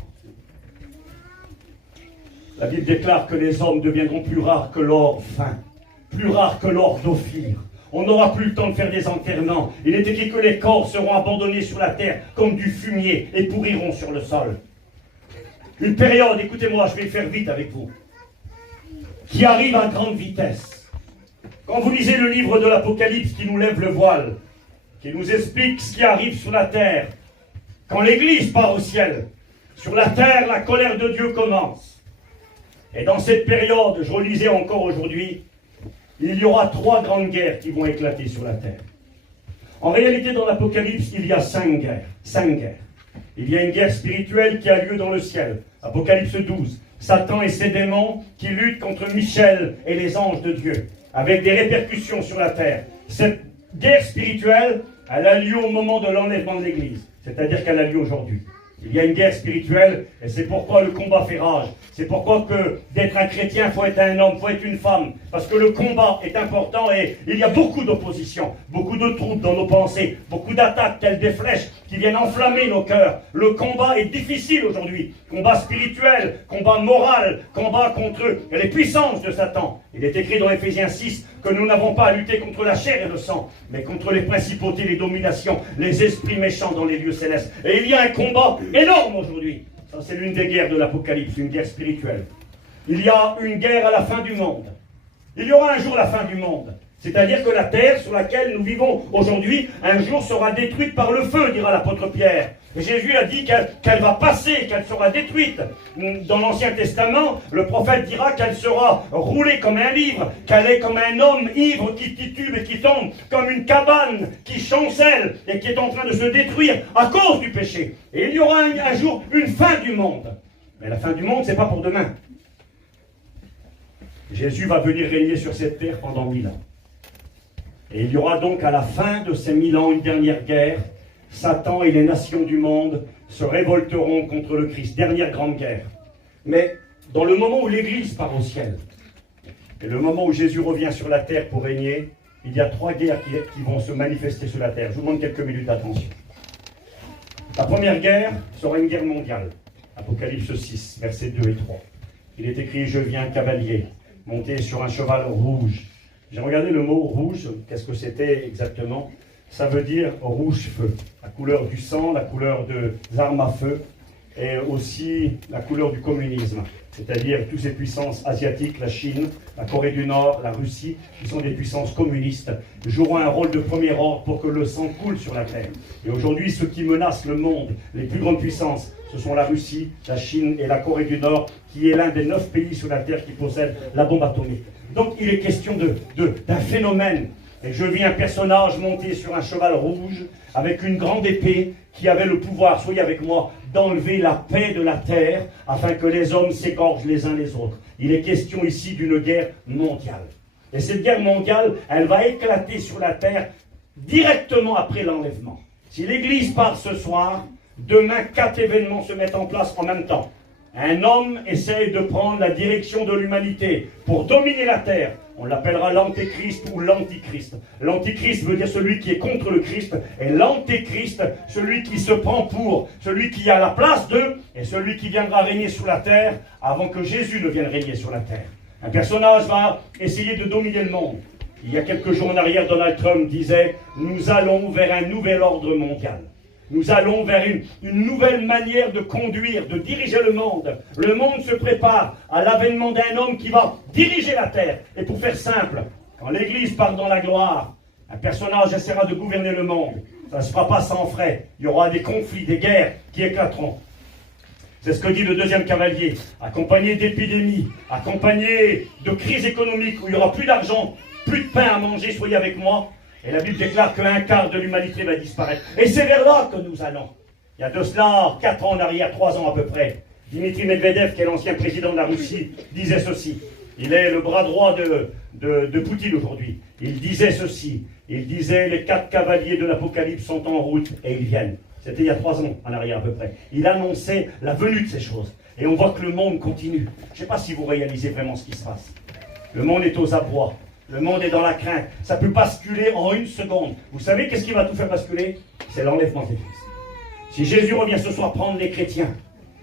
La Bible déclare que les hommes deviendront plus rares que l'or fin, plus rares que l'or d'Ophir. On n'aura plus le temps de faire des enterrements. Il est écrit que les corps seront abandonnés sur la terre comme du fumier et pourriront sur le sol. Une période, écoutez-moi, je vais faire vite avec vous, qui arrive à grande vitesse. Quand vous lisez le livre de l'Apocalypse qui nous lève le voile, qui nous explique ce qui arrive sur la terre, quand l'Église part au ciel, sur la terre, la colère de Dieu commence. Et dans cette période, je relisais encore aujourd'hui, il y aura 3 grandes guerres qui vont éclater sur la terre. En réalité, dans l'Apocalypse, il y a 5 guerres. 5 guerres. Il y a une guerre spirituelle qui a lieu dans le ciel. Apocalypse 12. Satan et ses démons qui luttent contre Michel et les anges de Dieu, avec des répercussions sur la terre. Cette guerre spirituelle, elle a lieu au moment de l'enlèvement de l'Église. C'est-à-dire qu'elle a lieu aujourd'hui. Il y a une guerre spirituelle et c'est pourquoi le combat fait rage. C'est pourquoi que d'être un chrétien, il faut être un homme, il faut être une femme. Parce que le combat est important et il y a beaucoup d'opposition, beaucoup de troubles dans nos pensées, beaucoup d'attaques telles des flèches qui viennent enflammer nos cœurs. Le combat est difficile aujourd'hui. Combat spirituel, combat moral, combat contre les puissances de Satan. Il est écrit dans Éphésiens 6 que nous n'avons pas à lutter contre la chair et le sang, mais contre les principautés, les dominations, les esprits méchants dans les lieux célestes. Et il y a un combat énorme aujourd'hui. Ça, c'est l'une des guerres de l'Apocalypse, une guerre spirituelle. Il y a une guerre à la fin du monde. Il y aura un jour la fin du monde. C'est-à-dire que la terre sur laquelle nous vivons aujourd'hui, un jour sera détruite par le feu, dira l'apôtre Pierre. Et Jésus a dit qu'elle va passer, qu'elle sera détruite. Dans l'Ancien Testament, le prophète dira qu'elle sera roulée comme un livre, qu'elle est comme un homme ivre qui titube et qui tombe, comme une cabane qui chancelle et qui est en train de se détruire à cause du péché. Et il y aura un jour une fin du monde. Mais la fin du monde, c'est pas pour demain. Jésus va venir régner sur cette terre pendant 1000 ans. Et il y aura donc à la fin de ces 1000 ans une dernière guerre. Satan et les nations du monde se révolteront contre le Christ. Dernière grande guerre. Mais dans le moment où l'Église part au ciel, et le moment où Jésus revient sur la terre pour régner, il y a 3 guerres qui vont se manifester sur la terre. Je vous demande quelques minutes d'attention. La première guerre sera une guerre mondiale. Apocalypse 6, versets 2 et 3. Il est écrit « Je viens cavalier, monté sur un cheval rouge ». J'ai regardé le mot rouge, qu'est-ce que c'était exactement? Ça veut dire rouge-feu, la couleur du sang, la couleur des armes à feu, et aussi la couleur du communisme, c'est-à-dire toutes ces puissances asiatiques, la Chine, la Corée du Nord, la Russie, qui sont des puissances communistes, joueront un rôle de premier ordre pour que le sang coule sur la terre. Et aujourd'hui, ceux qui menacent le monde, les plus grandes puissances, ce sont la Russie, la Chine et la Corée du Nord, qui est l'un des 9 pays sur la terre qui possède la bombe atomique. Donc il est question d'un phénomène. Et je vis un personnage monté sur un cheval rouge, avec une grande épée, qui avait le pouvoir, soyez avec moi, d'enlever la paix de la terre, afin que les hommes s'égorgent les uns les autres. Il est question ici d'une guerre mondiale. Et cette guerre mondiale, elle va éclater sur la terre directement après l'enlèvement. Si l'Église part ce soir, demain 4 événements se mettent en place en même temps. Un homme essaye de prendre la direction de l'humanité pour dominer la terre, On l'appellera l'antéchrist ou l'antichrist. L'antichrist veut dire celui qui est contre le Christ, et l'antéchrist, celui qui se prend pour, celui qui a la place d'eux, et celui qui viendra régner sur la terre avant que Jésus ne vienne régner sur la terre. Un personnage va essayer de dominer le monde. Il y a quelques jours en arrière, Donald Trump disait « Nous allons vers un nouvel ordre mondial. Nous allons vers une nouvelle manière de conduire, de diriger le monde. Le monde se prépare à l'avènement d'un homme qui va diriger la terre. Et pour faire simple, quand l'Église part dans la gloire, un personnage essaiera de gouverner le monde. Ça ne se fera pas sans frais. Il y aura des conflits, des guerres qui éclateront. C'est ce que dit le deuxième cavalier. Accompagné d'épidémies, accompagné de crises économiques où il n'y aura plus d'argent, plus de pain à manger, soyez avec moi. Et la Bible déclare qu'un quart de l'humanité va disparaître. Et c'est vers là que nous allons. Il y a de cela 4 ans en arrière, 3 ans à peu près. Dimitri Medvedev, qui est l'ancien président de la Russie, disait ceci. Il est le bras droit de Poutine aujourd'hui. Il disait ceci. Il disait les 4 cavaliers de l'Apocalypse sont en route et ils viennent. C'était il y a 3 ans en arrière à peu près. Il annonçait la venue de ces choses. Et on voit que le monde continue. Je ne sais pas si vous réalisez vraiment ce qui se passe. Le monde est aux abois. Le monde est dans la crainte. Ça peut basculer en 1 seconde. Vous savez qu'est-ce qui va tout faire basculer? C'est l'enlèvement des Christ. Si Jésus revient ce soir prendre les chrétiens,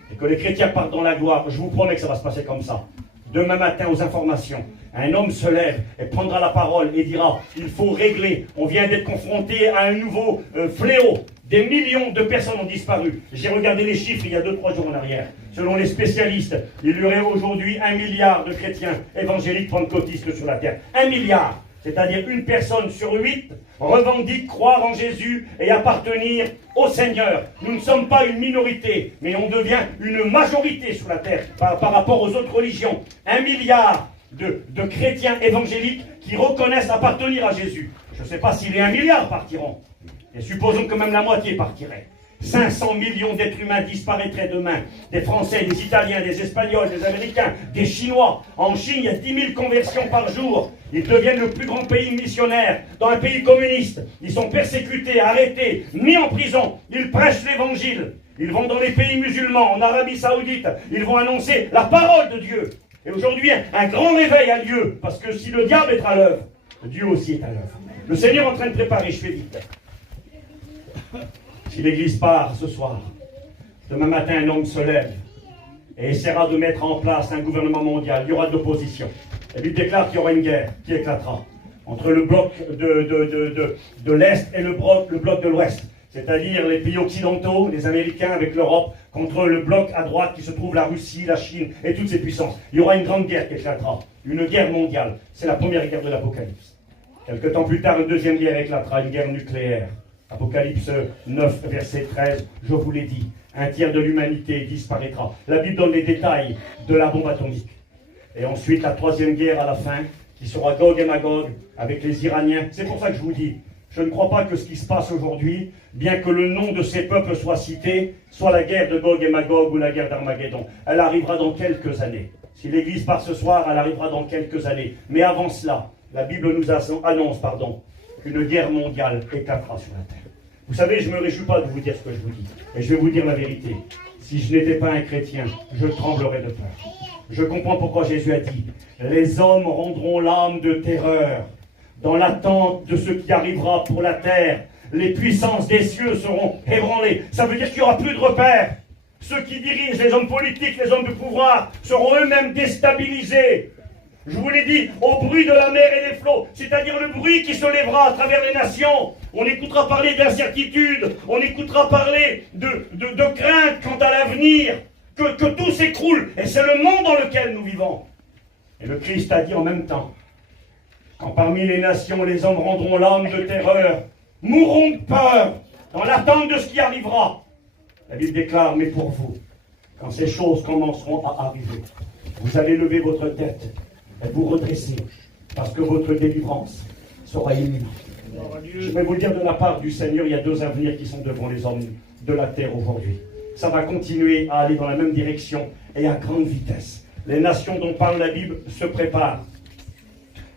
et que les chrétiens partent dans la gloire, je vous promets que ça va se passer comme ça. Demain matin, aux informations, un homme se lève et prendra la parole et dira, il faut régler. On vient d'être confronté à un nouveau fléau. Des millions de personnes ont disparu. J'ai regardé les chiffres il y a 2-3 jours en arrière. Selon les spécialistes, il y aurait aujourd'hui 1 milliard de chrétiens évangéliques pentecôtistes sur la terre. 1 milliard. C'est-à-dire 1 personne sur 8 revendique croire en Jésus et appartenir au Seigneur. Nous ne sommes pas une minorité, mais on devient une majorité sur la terre par rapport aux autres religions. 1 milliard de chrétiens évangéliques qui reconnaissent appartenir à Jésus. Je ne sais pas si les 1 milliard partiront. Et supposons que même la moitié partirait. 500 millions d'êtres humains disparaîtraient demain. Des Français, des Italiens, des Espagnols, des Américains, des Chinois. En Chine, il y a 10 000 conversions par jour. Ils deviennent le plus grand pays missionnaire dans un pays communiste. Ils sont persécutés, arrêtés, mis en prison. Ils prêchent l'évangile. Ils vont dans les pays musulmans, en Arabie Saoudite. Ils vont annoncer la parole de Dieu. Et aujourd'hui, un grand réveil a lieu. Parce que si le diable est à l'œuvre, Dieu aussi est à l'œuvre. Le Seigneur est en train de préparer, je fais vite. Si l'Église part ce soir, demain matin un homme se lève et essaiera de mettre en place un gouvernement mondial, il y aura de l'opposition. La Bible déclare qu'il y aura une guerre qui éclatera entre le bloc de l'Est et le bloc de l'Ouest. C'est-à-dire les pays occidentaux, les Américains avec l'Europe, contre le bloc à droite qui se trouve la Russie, la Chine et toutes ces puissances. Il y aura une grande guerre qui éclatera, une guerre mondiale. C'est la première guerre de l'Apocalypse. Quelque temps plus tard, une deuxième guerre éclatera, une guerre nucléaire. Apocalypse 9, verset 13, je vous l'ai dit, 1/3 de l'humanité disparaîtra. La Bible donne les détails de la bombe atomique. Et ensuite, la 3e guerre à la fin, qui sera Gog et Magog, avec les Iraniens. C'est pour ça que je vous dis, je ne crois pas que ce qui se passe aujourd'hui, bien que le nom de ces peuples soit cité, soit la guerre de Gog et Magog ou la guerre d'Armageddon. Elle arrivera dans quelques années. Si l'Église part ce soir, elle arrivera dans quelques années. Mais avant cela, la Bible nous annonce, qu'une guerre mondiale éclatera sur la terre. Vous savez, je ne me réjouis pas de vous dire ce que je vous dis. Et je vais vous dire la vérité. Si je n'étais pas un chrétien, je tremblerais de peur. Je comprends pourquoi Jésus a dit « Les hommes rendront l'âme de terreur dans l'attente de ce qui arrivera pour la terre. Les puissances des cieux seront ébranlées. » Ça veut dire qu'il n'y aura plus de repères. Ceux qui dirigent, les hommes politiques, les hommes de pouvoir, seront eux-mêmes déstabilisés. Je vous l'ai dit, au bruit de la mer et des flots, c'est-à-dire le bruit qui se lèvera à travers les nations. On écoutera parler d'incertitude, on écoutera parler de crainte quant à l'avenir, que tout s'écroule. Et c'est le monde dans lequel nous vivons. Et le Christ a dit en même temps, quand parmi les nations les hommes rendront l'âme de terreur, mourront de peur, dans l'attente de ce qui arrivera. La Bible déclare, mais pour vous, quand ces choses commenceront à arriver, vous allez lever votre tête et vous redresser, parce que votre délivrance sera imminente. Je vais vous le dire de la part du Seigneur, il y a 2 avenirs qui sont devant les hommes de la terre aujourd'hui. Ça va continuer à aller dans la même direction et à grande vitesse. Les nations dont parle la Bible se préparent.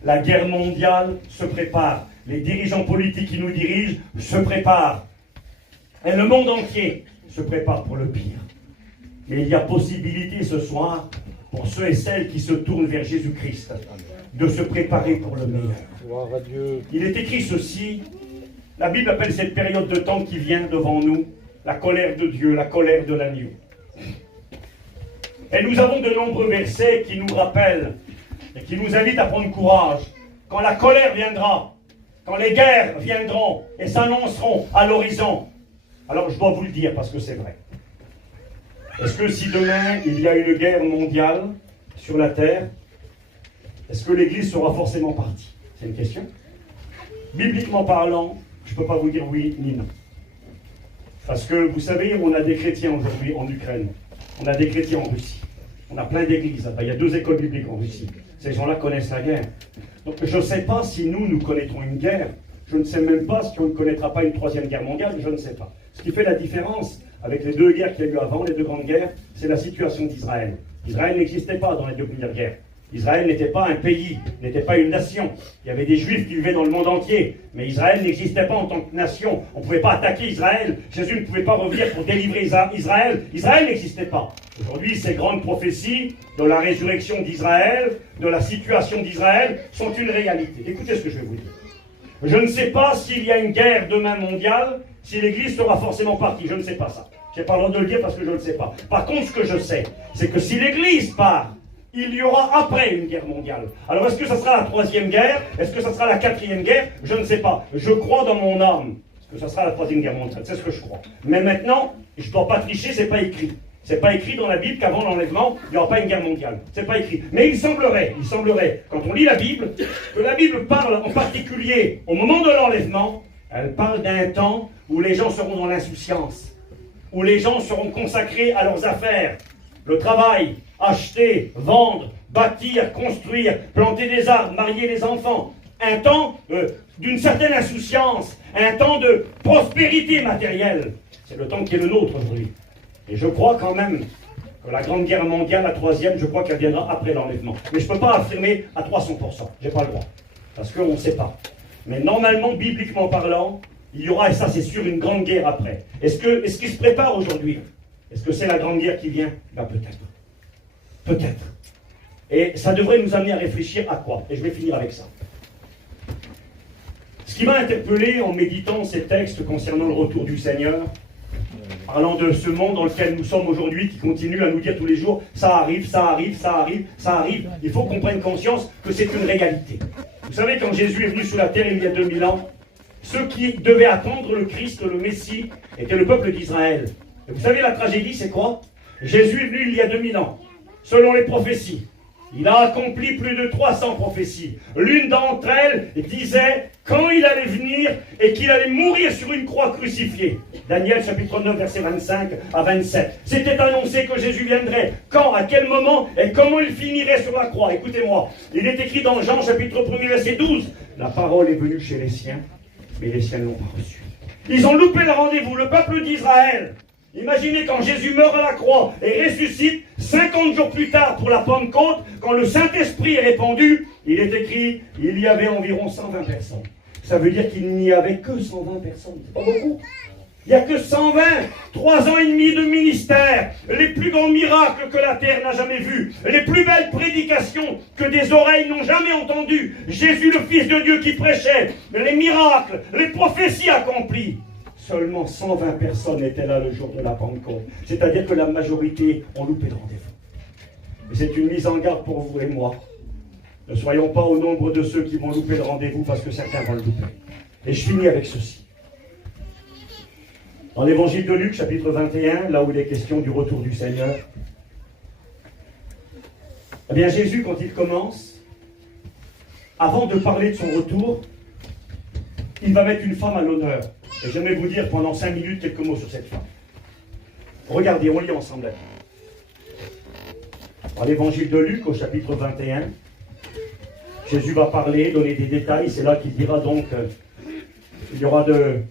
La guerre mondiale se prépare. Les dirigeants politiques qui nous dirigent se préparent. Et le monde entier se prépare pour le pire. Mais il y a possibilité ce soir pour ceux et celles qui se tournent vers Jésus-Christ, de se préparer pour le meilleur. Gloire à Dieu. Il est écrit ceci, la Bible appelle cette période de temps qui vient devant nous, la colère de Dieu, la colère de l'agneau. Et nous avons de nombreux versets qui nous rappellent et qui nous invitent à prendre courage. Quand la colère viendra, quand les guerres viendront et s'annonceront à l'horizon, alors je dois vous le dire parce que c'est vrai. Est-ce que si demain il y a une guerre mondiale sur la terre, est-ce que l'Église sera forcément partie? C'est une question. Bibliquement parlant, je ne peux pas vous dire oui ni non. Parce que vous savez, on a des chrétiens aujourd'hui en Ukraine, on a des chrétiens en Russie, on a plein d'églises. Il y a 2 écoles bibliques en Russie. Ces gens-là connaissent la guerre. Donc je ne sais pas si nous connaîtrons une guerre. Je ne sais même pas si on ne connaîtra pas une 3e guerre mondiale, je ne sais pas. Ce qui fait la différence avec les 2 guerres qu'il y a eu avant, les 2 grandes guerres, c'est la situation d'Israël. Israël n'existait pas dans les 2 premières guerres. Israël n'était pas un pays, n'était pas une nation. Il y avait des Juifs qui vivaient dans le monde entier, mais Israël n'existait pas en tant que nation. On ne pouvait pas attaquer Israël. Jésus ne pouvait pas revenir pour délivrer Israël. Israël n'existait pas. Aujourd'hui, ces grandes prophéties de la résurrection d'Israël, de la situation d'Israël, sont une réalité. Écoutez ce que je vais vous dire. Je ne sais pas s'il y a une guerre demain mondiale, si l'Église sera forcément partie. Je ne sais pas ça. Je n'ai pas le droit de le dire parce que je ne le sais pas. Par contre, ce que je sais, c'est que si l'Église part, il y aura après une guerre mondiale. Alors est-ce que ça sera la 3e guerre? Est-ce que ça sera la 4e guerre? Je ne sais pas. Je crois dans mon âme que ça sera la 3e guerre mondiale. C'est ce que je crois. Mais maintenant, je ne dois pas tricher, c'est pas écrit. C'est pas écrit dans la Bible qu'avant l'enlèvement, il n'y aura pas une guerre mondiale. C'est pas écrit. Mais il semblerait, quand on lit la Bible, que la Bible parle en particulier au moment de l'enlèvement, elle parle d'un temps où les gens seront dans l'insouciance, où les gens seront consacrés à leurs affaires, le travail, acheter, vendre, bâtir, construire, planter des arbres, marier les enfants. Un temps d'une certaine insouciance, un temps de prospérité matérielle. C'est le temps qui est le nôtre aujourd'hui. Et je crois quand même que la Grande Guerre mondiale, la 3e, je crois qu'elle viendra après l'enlèvement. Mais je ne peux pas affirmer à 300%. Je n'ai pas le droit. Parce qu'on ne sait pas. Mais normalement, bibliquement parlant, il y aura, et ça c'est sûr, une grande guerre après. Est-ce qu'il se prépare aujourd'hui? Est-ce que c'est la grande guerre qui vient? Ben peut-être. Peut-être. Et ça devrait nous amener à réfléchir à quoi? Et je vais finir avec ça. Ce qui m'a interpellé en méditant ces textes concernant le retour du Seigneur, parlant de ce monde dans lequel nous sommes aujourd'hui, qui continue à nous dire tous les jours, ça arrive, ça arrive, ça arrive, ça arrive. Il faut qu'on prenne conscience que c'est une réalité. Vous savez, quand Jésus est venu sur la terre il y a 2000 ans, ceux qui devaient attendre le Christ, le Messie, étaient le peuple d'Israël. Et vous savez, la tragédie, c'est quoi? Jésus est venu il y a 2000 ans, selon les prophéties. Il a accompli plus de 300 prophéties. L'une d'entre elles disait quand il allait venir et qu'il allait mourir sur une croix crucifiée. Daniel chapitre 9 verset 25 à 27. C'était annoncé que Jésus viendrait. Quand, à quel moment et comment il finirait sur la croix. Écoutez-moi, il est écrit dans Jean chapitre 1 verset 12. La parole est venue chez les siens, mais les siens ne l'ont pas reçue. Ils ont loupé le rendez-vous, le peuple d'Israël. Imaginez quand Jésus meurt à la croix et ressuscite, 50 jours plus tard pour la Pentecôte, quand le Saint-Esprit est répandu, il est écrit, il y avait environ 120 personnes. Ça veut dire qu'il n'y avait que 120 personnes, c'est pas beaucoup. Il n'y a que 120, 3 ans et demi de ministère, les plus grands miracles que la terre n'a jamais vus, les plus belles prédications que des oreilles n'ont jamais entendues, Jésus le Fils de Dieu qui prêchait, les miracles, les prophéties accomplies. Seulement 120 personnes étaient là le jour de la Pentecôte. C'est-à-dire que la majorité ont loupé le rendez-vous. Et c'est une mise en garde pour vous et moi. Ne soyons pas au nombre de ceux qui vont louper le rendez-vous parce que certains vont le louper. Et je finis avec ceci. Dans l'évangile de Luc, chapitre 21, là où il est question du retour du Seigneur, eh bien Jésus, quand il commence, avant de parler de son retour, il va mettre une femme à l'honneur. Et j'aimerais vous dire pendant 5 minutes quelques mots sur cette femme. Regardez, on lit ensemble. Dans l'évangile de Luc, au chapitre 21, Jésus va parler, donner des détails. C'est là qu'il dira donc qu'il y aura de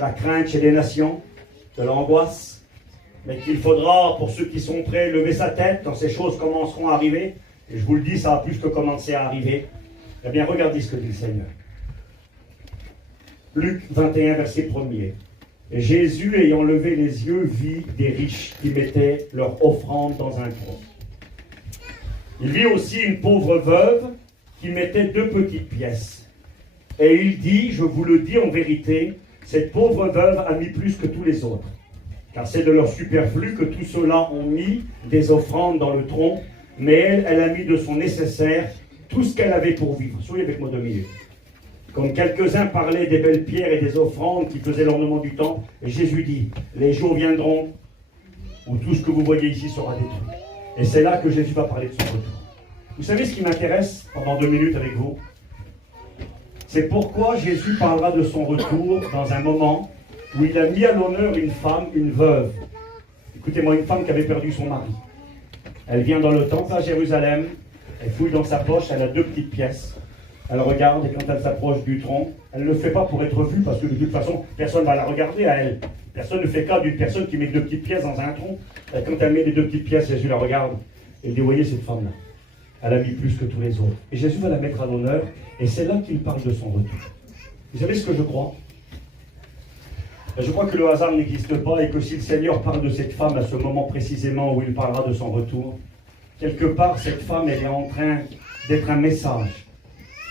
la crainte chez les nations, de l'angoisse, mais qu'il faudra, pour ceux qui sont prêts, lever sa tête quand ces choses commenceront à arriver. Et je vous le dis, ça a plus que commencé à arriver. Eh bien, regardez ce que dit le Seigneur. Luc 21, verset 1er. Et Jésus, ayant levé les yeux, vit des riches qui mettaient leur offrande dans un trône. Il vit aussi une pauvre veuve qui mettait 2 petites pièces. Et il dit, je vous le dis en vérité, cette pauvre veuve a mis plus que tous les autres. Car c'est de leur superflu que tous ceux-là ont mis des offrandes dans le tronc, mais elle a mis de son nécessaire tout ce qu'elle avait pour vivre. Soyez avec moi 2 minutes. Comme quelques-uns parlaient des belles pierres et des offrandes qui faisaient l'ornement du temple, Jésus dit, les jours viendront où tout ce que vous voyez ici sera détruit. Et c'est là que Jésus va parler de son retour. Vous savez ce qui m'intéresse pendant 2 minutes avec vous? C'est pourquoi Jésus parlera de son retour dans un moment où il a mis à l'honneur une femme, une veuve. Écoutez-moi, une femme qui avait perdu son mari. Elle vient dans le temple à Jérusalem, elle fouille dans sa poche, elle a 2 petites pièces. Elle regarde et quand elle s'approche du tronc, elle ne le fait pas pour être vue parce que de toute façon, personne ne va la regarder à elle. Personne ne fait cas d'une personne qui met 2 petites pièces dans un tronc. Et quand elle met les 2 petites pièces, Jésus la regarde et dit, voyez cette femme-là, elle a mis plus que tous les autres. Et Jésus va la mettre à l'honneur et c'est là qu'il parle de son retour. Vous savez ce que je crois? Je crois que le hasard n'existe pas et que si le Seigneur parle de cette femme à ce moment précisément où il parlera de son retour, quelque part cette femme elle est en train d'être un message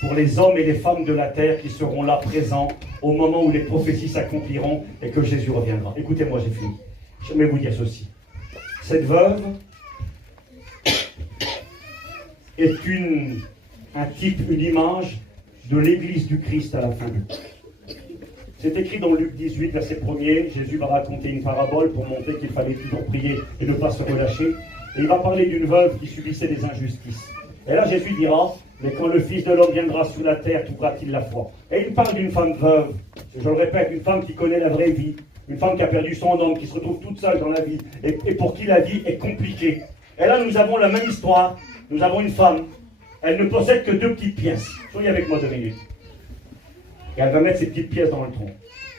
pour les hommes et les femmes de la terre qui seront là présents au moment où les prophéties s'accompliront et que Jésus reviendra. Écoutez-moi, j'ai fini. J'aimerais vous dire ceci. Cette veuve est un type, une image de l'église du Christ à la fin du temps. C'est écrit dans Luc 18, verset 1er. Jésus va raconter une parabole pour montrer qu'il fallait toujours prier et ne pas se relâcher. Et il va parler d'une veuve qui subissait des injustices. Et là, Jésus dira, mais quand le Fils de l'homme viendra sur la terre, trouvera-t-il la foi? Et il parle d'une femme veuve. Je le répète, une femme qui connaît la vraie vie. Une femme qui a perdu son homme, qui se retrouve toute seule dans la vie. Et pour qui la vie est compliquée. Et là, nous avons la même histoire. Nous avons une femme. Elle ne possède que 2 petites pièces. Soyez avec moi 2 minutes. Et elle va mettre ces petites pièces dans le tronc.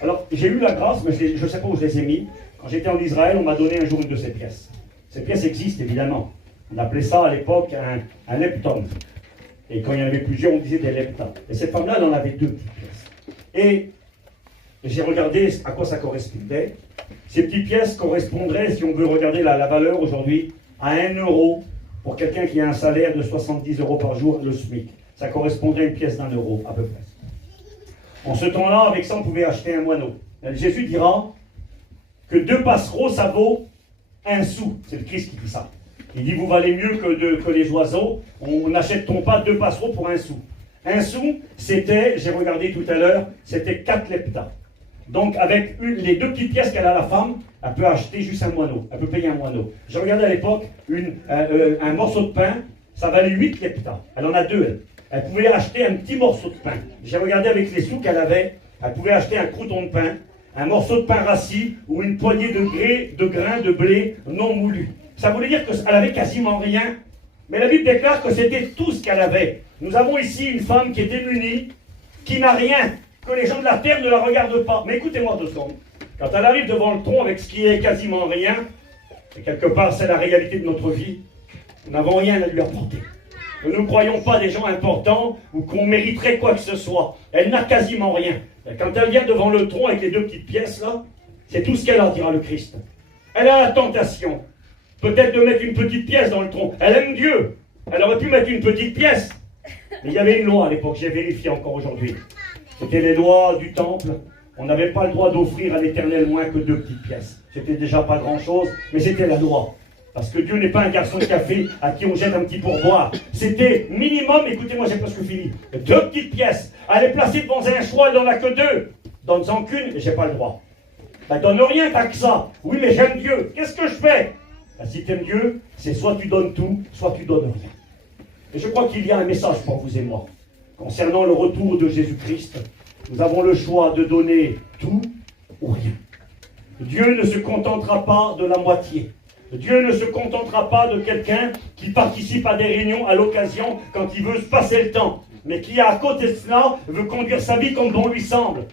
Alors, j'ai eu la grâce, mais je ne sais pas où je les ai mis. Quand j'étais en Israël, on m'a donné un jour une de ces pièces. Ces pièces existent, évidemment. On appelait ça à l'époque un lepton. Et quand il y en avait plusieurs, on disait des leptas. Et cette femme-là, elle en avait 2 petites pièces. Et j'ai regardé à quoi ça correspondait. Ces petites pièces correspondraient, si on veut regarder la valeur aujourd'hui, à 1 euro pour quelqu'un qui a un salaire de 70 € par jour, le SMIC. Ça correspondrait à une pièce d'1 euro, à peu près. En ce temps-là, avec ça, on pouvait acheter un moineau. Jésus dira que 2 passereaux, ça vaut 1 sou. C'est le Christ qui dit ça. Il dit, vous valez mieux que les oiseaux. On n'achète-t-on pas 2 passereaux pour 1 sou? 1 sou, c'était, j'ai regardé tout à l'heure, c'était 4 leptas. Donc, avec les 2 petites pièces qu'elle a, la femme, elle peut acheter juste un moineau. Elle peut payer un moineau. J'ai regardé à l'époque, un morceau de pain, ça valait 8 leptas. Elle en a 2, elle. Elle pouvait acheter un petit morceau de pain. J'ai regardé avec les sous qu'elle avait. Elle pouvait acheter un crouton de pain, un morceau de pain rassis ou une poignée de grains de blé non moulus. Ça voulait dire qu'elle avait quasiment rien. Mais la Bible déclare que c'était tout ce qu'elle avait. Nous avons ici une femme qui est démunie, qui n'a rien, que les gens de la terre ne la regardent pas. Mais écoutez-moi 2 secondes. Quand elle arrive devant le tronc avec ce qui est quasiment rien, et quelque part c'est la réalité de notre vie, nous n'avons rien à lui apporter. Nous ne croyons pas des gens importants ou qu'on mériterait quoi que ce soit. Elle n'a quasiment rien. Et quand elle vient devant le tronc avec les 2 petites pièces là, c'est tout ce qu'elle a, dira le Christ. Elle a la tentation, peut-être de mettre une petite pièce dans le tronc. Elle aime Dieu. Elle aurait pu mettre une petite pièce. Mais il y avait une loi à l'époque, j'ai vérifié encore aujourd'hui. C'était les lois du temple. On n'avait pas le droit d'offrir à l'Éternel moins que 2 petites pièces. C'était déjà pas grand-chose, mais c'était la loi. Parce que Dieu n'est pas un garçon de café à qui on jette un petit pourboire. C'était minimum, écoutez-moi, j'ai presque fini, 2 petites pièces. Elle est placée devant un choix, elle n'en a que 2. Donne-en qu'une, et j'ai pas le droit. Ben, donne rien, t'as que ça. Oui, mais j'aime Dieu. Qu'est-ce que je fais? Ben, si tu aimes Dieu, c'est soit tu donnes tout, soit tu donnes rien. Et je crois qu'il y a un message pour vous et moi. Concernant le retour de Jésus-Christ, nous avons le choix de donner tout ou rien. Dieu ne se contentera pas de la moitié. Dieu ne se contentera pas de quelqu'un qui participe à des réunions à l'occasion quand il veut se passer le temps, mais qui, à côté de cela, veut conduire sa vie comme bon lui semble.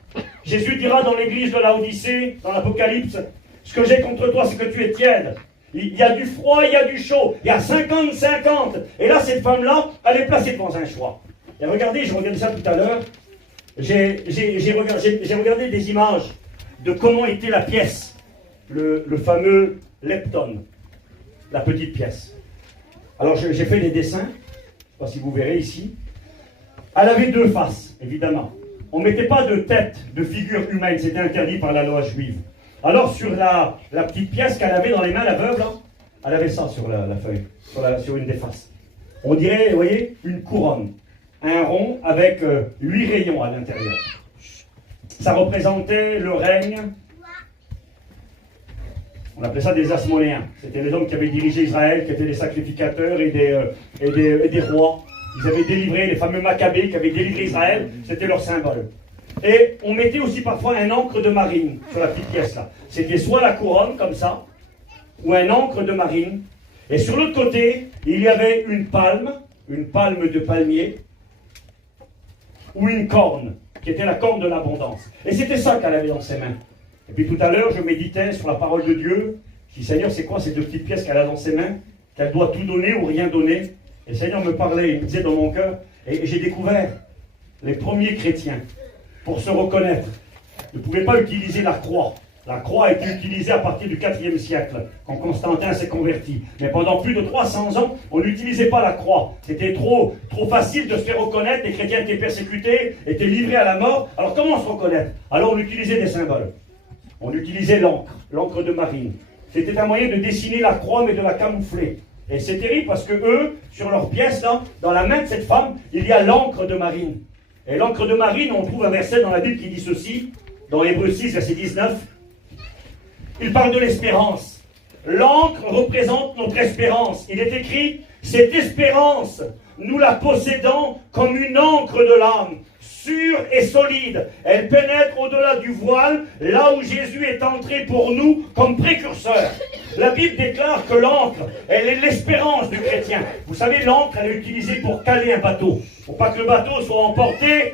Jésus dira dans l'église de Laodicée, dans l'Apocalypse, ce que j'ai contre toi, c'est que tu es tiède. Il y a du froid, il y a du chaud, il y a 50-50. Et là, cette femme-là, elle est placée devant un choix. Et regardez, je regardais ça tout à l'heure, j'ai regardé des images de comment était la pièce, le fameux lepton, la petite pièce. Alors j'ai fait des dessins, je ne sais pas si vous verrez ici. Elle avait deux faces, évidemment. On ne mettait pas de tête, de figure humaine, c'était interdit par la loi juive. Alors sur la petite pièce qu'elle avait dans les mains, la veuve, là, elle avait ça sur la feuille, sur une des faces. On dirait, vous voyez, une couronne. Un rond avec 8 rayons à l'intérieur. Ça représentait le règne, on appelait ça des Asmonéens. C'était les hommes qui avaient dirigé Israël, qui étaient des sacrificateurs et des rois. Ils avaient délivré, les fameux Maccabées qui avaient délivré Israël, c'était leur symbole. Et on mettait aussi parfois un ancre de marine sur la petite pièce là. C'était soit la couronne, comme ça, ou un ancre de marine. Et sur l'autre côté, il y avait une palme de palmier, ou une corne, qui était la corne de l'abondance. Et c'était ça qu'elle avait dans ses mains. Et puis tout à l'heure, je méditais sur la parole de Dieu. Je dis, Seigneur, c'est quoi ces deux petites pièces qu'elle a dans ses mains? Qu'elle doit tout donner ou rien donner? Et le Seigneur me parlait, il me disait dans mon cœur, et j'ai découvert les premiers chrétiens, pour se reconnaître, ne pouvaient pas utiliser la croix. La croix a été utilisée à partir du IVe siècle, quand Constantin s'est converti. Mais pendant plus de 300 ans, on n'utilisait pas la croix. C'était trop facile de se faire reconnaître. Les chrétiens étaient persécutés, étaient livrés à la mort. Alors comment se reconnaître? Alors on utilisait des symboles. On utilisait l'encre de marine. C'était un moyen de dessiner la croix, mais de la camoufler. Et c'est terrible parce que eux, sur leur pièce, là, dans la main de cette femme, il y a l'encre de marine. Et l'encre de marine, on trouve un verset dans la Bible qui dit ceci, dans Hébreux 6, verset 19. Il parle de l'espérance. L'encre représente notre espérance. Il est écrit, cette espérance, nous la possédons comme une encre de l'âme, sûre et solide. Elle pénètre au-delà du voile, là où Jésus est entré pour nous comme précurseur. La Bible déclare que l'encre, elle est l'espérance du chrétien. Vous savez, l'encre, elle est utilisée pour caler un bateau. Pour pas que le bateau soit emporté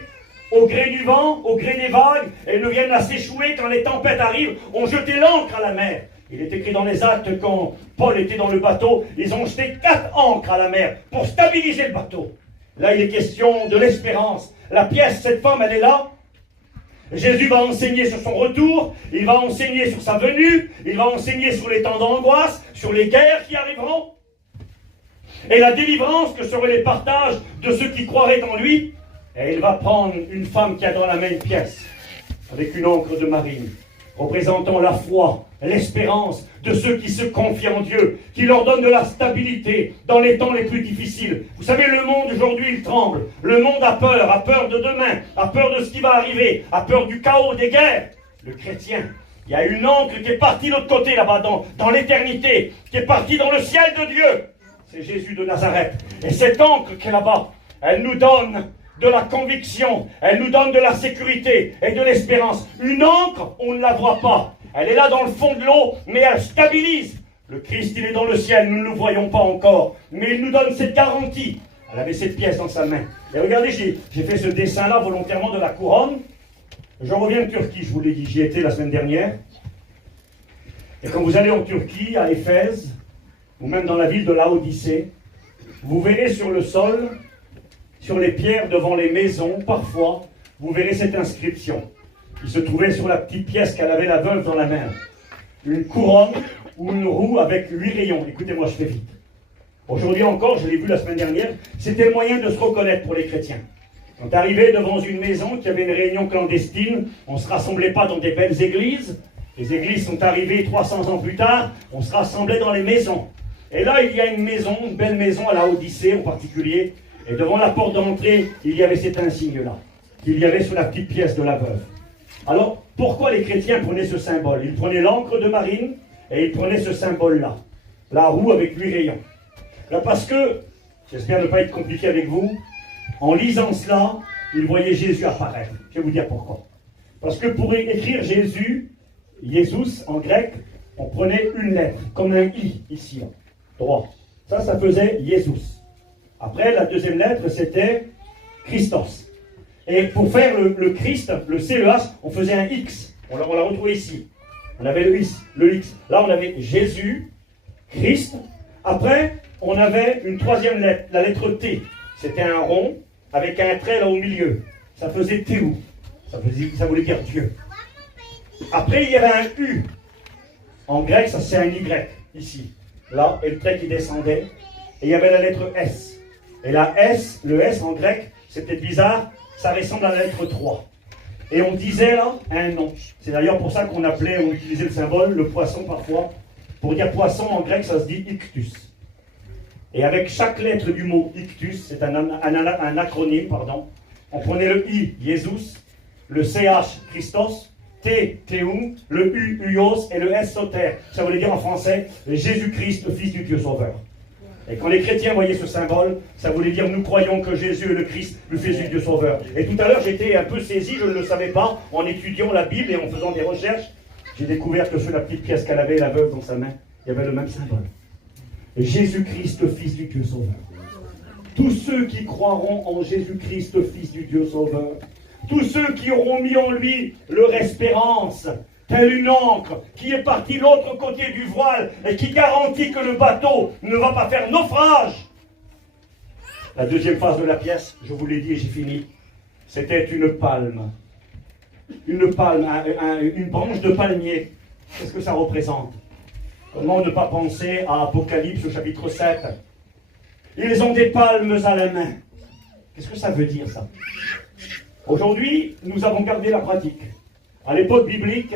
au gré du vent, au gré des vagues, et ne vienne à s'échouer quand les tempêtes arrivent. On jetait l'encre à la mer. Il est écrit dans les Actes, quand Paul était dans le bateau, ils ont jeté 4 ancres à la mer pour stabiliser le bateau. Là, il est question de l'espérance. La pièce, cette femme, elle est là. Jésus va enseigner sur son retour, il va enseigner sur sa venue, il va enseigner sur les temps d'angoisse, sur les guerres qui arriveront, et la délivrance que seraient les partages de ceux qui croiraient en lui. Et il va prendre une femme qui a dans la main une pièce, avec une encre de marine, représentant la foi, l'espérance de ceux qui se confient en Dieu, qui leur donne de la stabilité dans les temps les plus difficiles. Vous savez, le monde aujourd'hui, il tremble. Le monde a peur de demain, a peur de ce qui va arriver, a peur du chaos, des guerres. Le chrétien, il y a une encre qui est partie de l'autre côté, là-bas, dans l'éternité, qui est partie dans le ciel de Dieu. C'est Jésus de Nazareth. Et cette encre qui est là-bas, elle nous donne de la conviction, elle nous donne de la sécurité et de l'espérance. Une encre, on ne la voit pas. Elle est là dans le fond de l'eau, mais elle stabilise. Le Christ, il est dans le ciel, nous ne le voyons pas encore. Mais il nous donne cette garantie. Elle avait cette pièce dans sa main. Et regardez, j'ai fait ce dessin-là volontairement de la couronne. Je reviens de Turquie, je vous l'ai dit, j'y étais la semaine dernière. Et quand vous allez en Turquie, à Éphèse, ou même dans la ville de Laodicée, vous verrez sur le sol, sur les pierres devant les maisons, parfois, vous verrez cette inscription qui se trouvait sur la petite pièce qu'elle avait la veuve dans la main. Une couronne ou une roue avec 8 rayons. Écoutez-moi, je fais vite. Aujourd'hui encore, je l'ai vu la semaine dernière, c'était le moyen de se reconnaître pour les chrétiens. On est arrivé devant une maison qui avait une réunion clandestine, on ne se rassemblait pas dans des belles églises. Les églises sont arrivées 300 ans plus tard, on se rassemblait dans les maisons. Et là, il y a une maison, une belle maison à la Odyssée en particulier, et devant la porte d'entrée, il y avait cet insigne-là, qu'il y avait sur la petite pièce de la veuve. Alors, pourquoi les chrétiens prenaient ce symbole? Ils prenaient l'encre de marine et ils prenaient ce symbole-là, la roue avec 8 rayons. Là, parce que, j'espère ne pas être compliqué avec vous, en lisant cela, ils voyaient Jésus apparaître. Je vais vous dire pourquoi. Parce que pour écrire Jésus, Jésus en grec, on prenait une lettre, comme un I, ici, là, droit. Ça faisait Jésus. Après, la deuxième lettre, c'était Christos. Et pour faire le Christ, le C, le H, on faisait un X. On l'a retrouvé ici. On avait le X. Là, on avait Jésus, Christ. Après, on avait une troisième lettre, la lettre T. C'était un rond avec un trait là au milieu. Ça faisait Théou. Ça voulait dire Dieu. Après, il y avait un U. En grec, ça c'est un Y, ici. Là, et le trait qui descendait. et il y avait la lettre S. Et la S, le S en grec, c'est peut-être bizarre, ça ressemble à la lettre 3. Et on disait là un nom. C'est d'ailleurs pour ça qu'on appelait, on utilisait le symbole, le poisson parfois. Pour dire poisson en grec, ça se dit ictus. Et avec chaque lettre du mot ictus, c'est un acronyme, pardon. On prenait le I, Jesus, le CH, Christos, T, Théum, le U, Uios, et le S, Soter. Ça voulait dire en français, Jésus-Christ, le Fils du Dieu Sauveur. Et quand les chrétiens voyaient ce symbole, ça voulait dire nous croyons que Jésus est le Christ, le Fils du Dieu Sauveur. Et tout à l'heure, j'étais un peu saisi, je ne le savais pas, en étudiant la Bible et en faisant des recherches, j'ai découvert que sur la petite pièce qu'elle avait, la veuve dans sa main, il y avait le même symbole. Jésus-Christ, le Fils du Dieu Sauveur. Tous ceux qui croiront en Jésus-Christ, le Fils du Dieu Sauveur, tous ceux qui auront mis en lui leur espérance, telle une encre qui est partie de l'autre côté du voile et qui garantit que le bateau ne va pas faire naufrage. La deuxième phase de la pièce, je vous l'ai dit et j'ai fini, c'était une palme. Une palme, une branche de palmier. Qu'est-ce que ça représente? Comment ne pas penser à Apocalypse au chapitre 7? Ils ont des palmes à la main. Qu'est-ce que ça veut dire ça? Aujourd'hui, nous avons gardé la pratique. À l'époque biblique,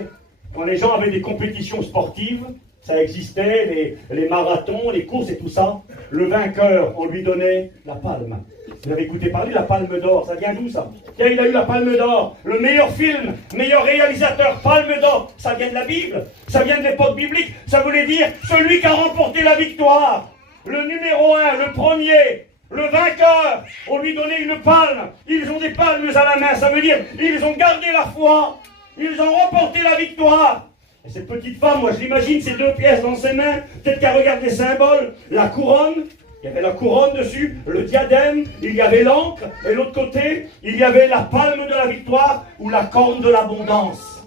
quand les gens avaient des compétitions sportives, ça existait, les marathons, les courses et tout ça, le vainqueur, on lui donnait la palme. Vous avez écouté parler de la palme d'or, ça vient d'où ça? Tiens, il a eu la palme d'or, le meilleur film, meilleur réalisateur, palme d'or, ça vient de la Bible, ça vient de l'époque biblique, ça voulait dire celui qui a remporté la victoire, le numéro 1, le premier, le vainqueur, on lui donnait une palme, ils ont des palmes à la main, ça veut dire ils ont gardé la foi, ils ont remporté la victoire. Et cette petite femme, moi je l'imagine, ces deux pièces dans ses mains, peut-être qu'elle regarde les symboles, la couronne, il y avait la couronne dessus, le diadème, il y avait l'encre, et l'autre côté, il y avait la palme de la victoire ou la corne de l'abondance.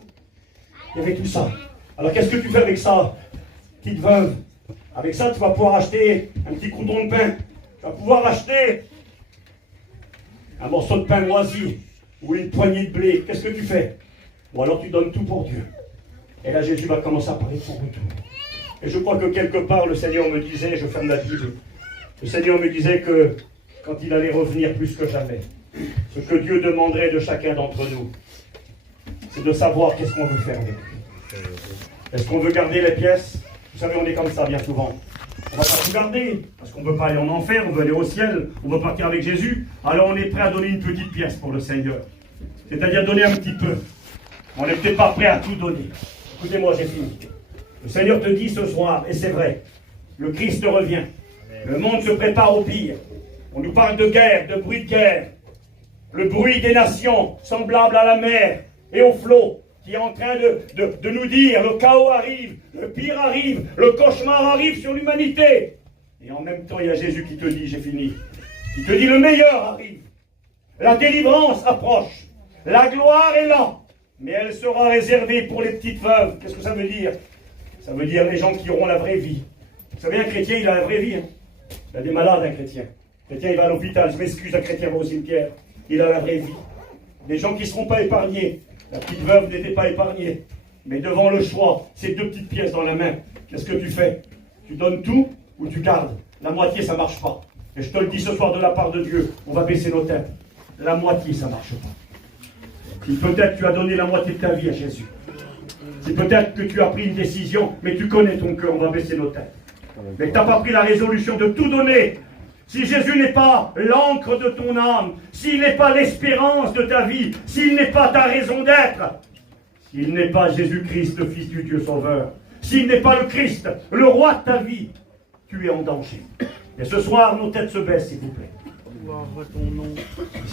Il y avait tout ça. Alors qu'est-ce que tu fais avec ça, petite veuve? Avec ça, tu vas pouvoir acheter un petit crouton de pain. Tu vas pouvoir acheter un morceau de pain moisi ou une poignée de blé. Qu'est-ce que tu fais? Ou alors tu donnes tout pour Dieu. Et là, Jésus va commencer à parler de son retour. Et je crois que quelque part, le Seigneur me disait, je ferme la Bible, le Seigneur me disait que quand il allait revenir plus que jamais, ce que Dieu demanderait de chacun d'entre nous, c'est de savoir qu'est-ce qu'on veut faire avec lui. Est-ce qu'on veut garder les pièces? Vous savez, on est comme ça bien souvent. On ne va pas tout garder, parce qu'on ne veut pas aller en enfer, on veut aller au ciel, on veut partir avec Jésus. Alors on est prêt à donner une petite pièce pour le Seigneur. C'est-à-dire donner un petit peu. On n'est peut-être pas prêt à tout donner. Écoutez-moi, j'ai fini. Le Seigneur te dit ce soir, et c'est vrai, le Christ revient. Le monde se prépare au pire. On nous parle de guerre, de bruit de guerre. Le bruit des nations, semblable à la mer et au flot, qui est en train de nous dire, le chaos arrive, le pire arrive, le cauchemar arrive sur l'humanité. Et en même temps, il y a Jésus qui te dit, j'ai fini. Il te dit, le meilleur arrive. La délivrance approche. La gloire est là. Mais elle sera réservée pour les petites veuves. Qu'est-ce que ça veut dire? Ça veut dire les gens qui auront la vraie vie. Vous savez, un chrétien, il a la vraie vie. Hein. Il a des malades, un chrétien. Un chrétien, il va à l'hôpital. Je m'excuse, un chrétien va au cimetière. Il a la vraie vie. Des gens qui ne seront pas épargnés. La petite veuve n'était pas épargnée. Mais devant le choix, ces deux petites pièces dans la main, qu'est-ce que tu fais? Tu donnes tout ou tu gardes? La moitié, ça ne marche pas. Et je te le dis ce soir de la part de Dieu, on va baisser nos têtes. La moitié, ça ne marche pas. Si peut-être tu as donné la moitié de ta vie à Jésus. Si peut-être que tu as pris une décision, mais tu connais ton cœur, on va baisser nos têtes. Mais tu n'as pas pris la résolution de tout donner. Si Jésus n'est pas l'encre de ton âme, s'il n'est pas l'espérance de ta vie, s'il n'est pas ta raison d'être, s'il n'est pas Jésus-Christ, le Fils du Dieu Sauveur, s'il n'est pas le Christ, le roi de ta vie, tu es en danger. Et ce soir, nos têtes se baissent, s'il vous plaît. Gloire à ton nom.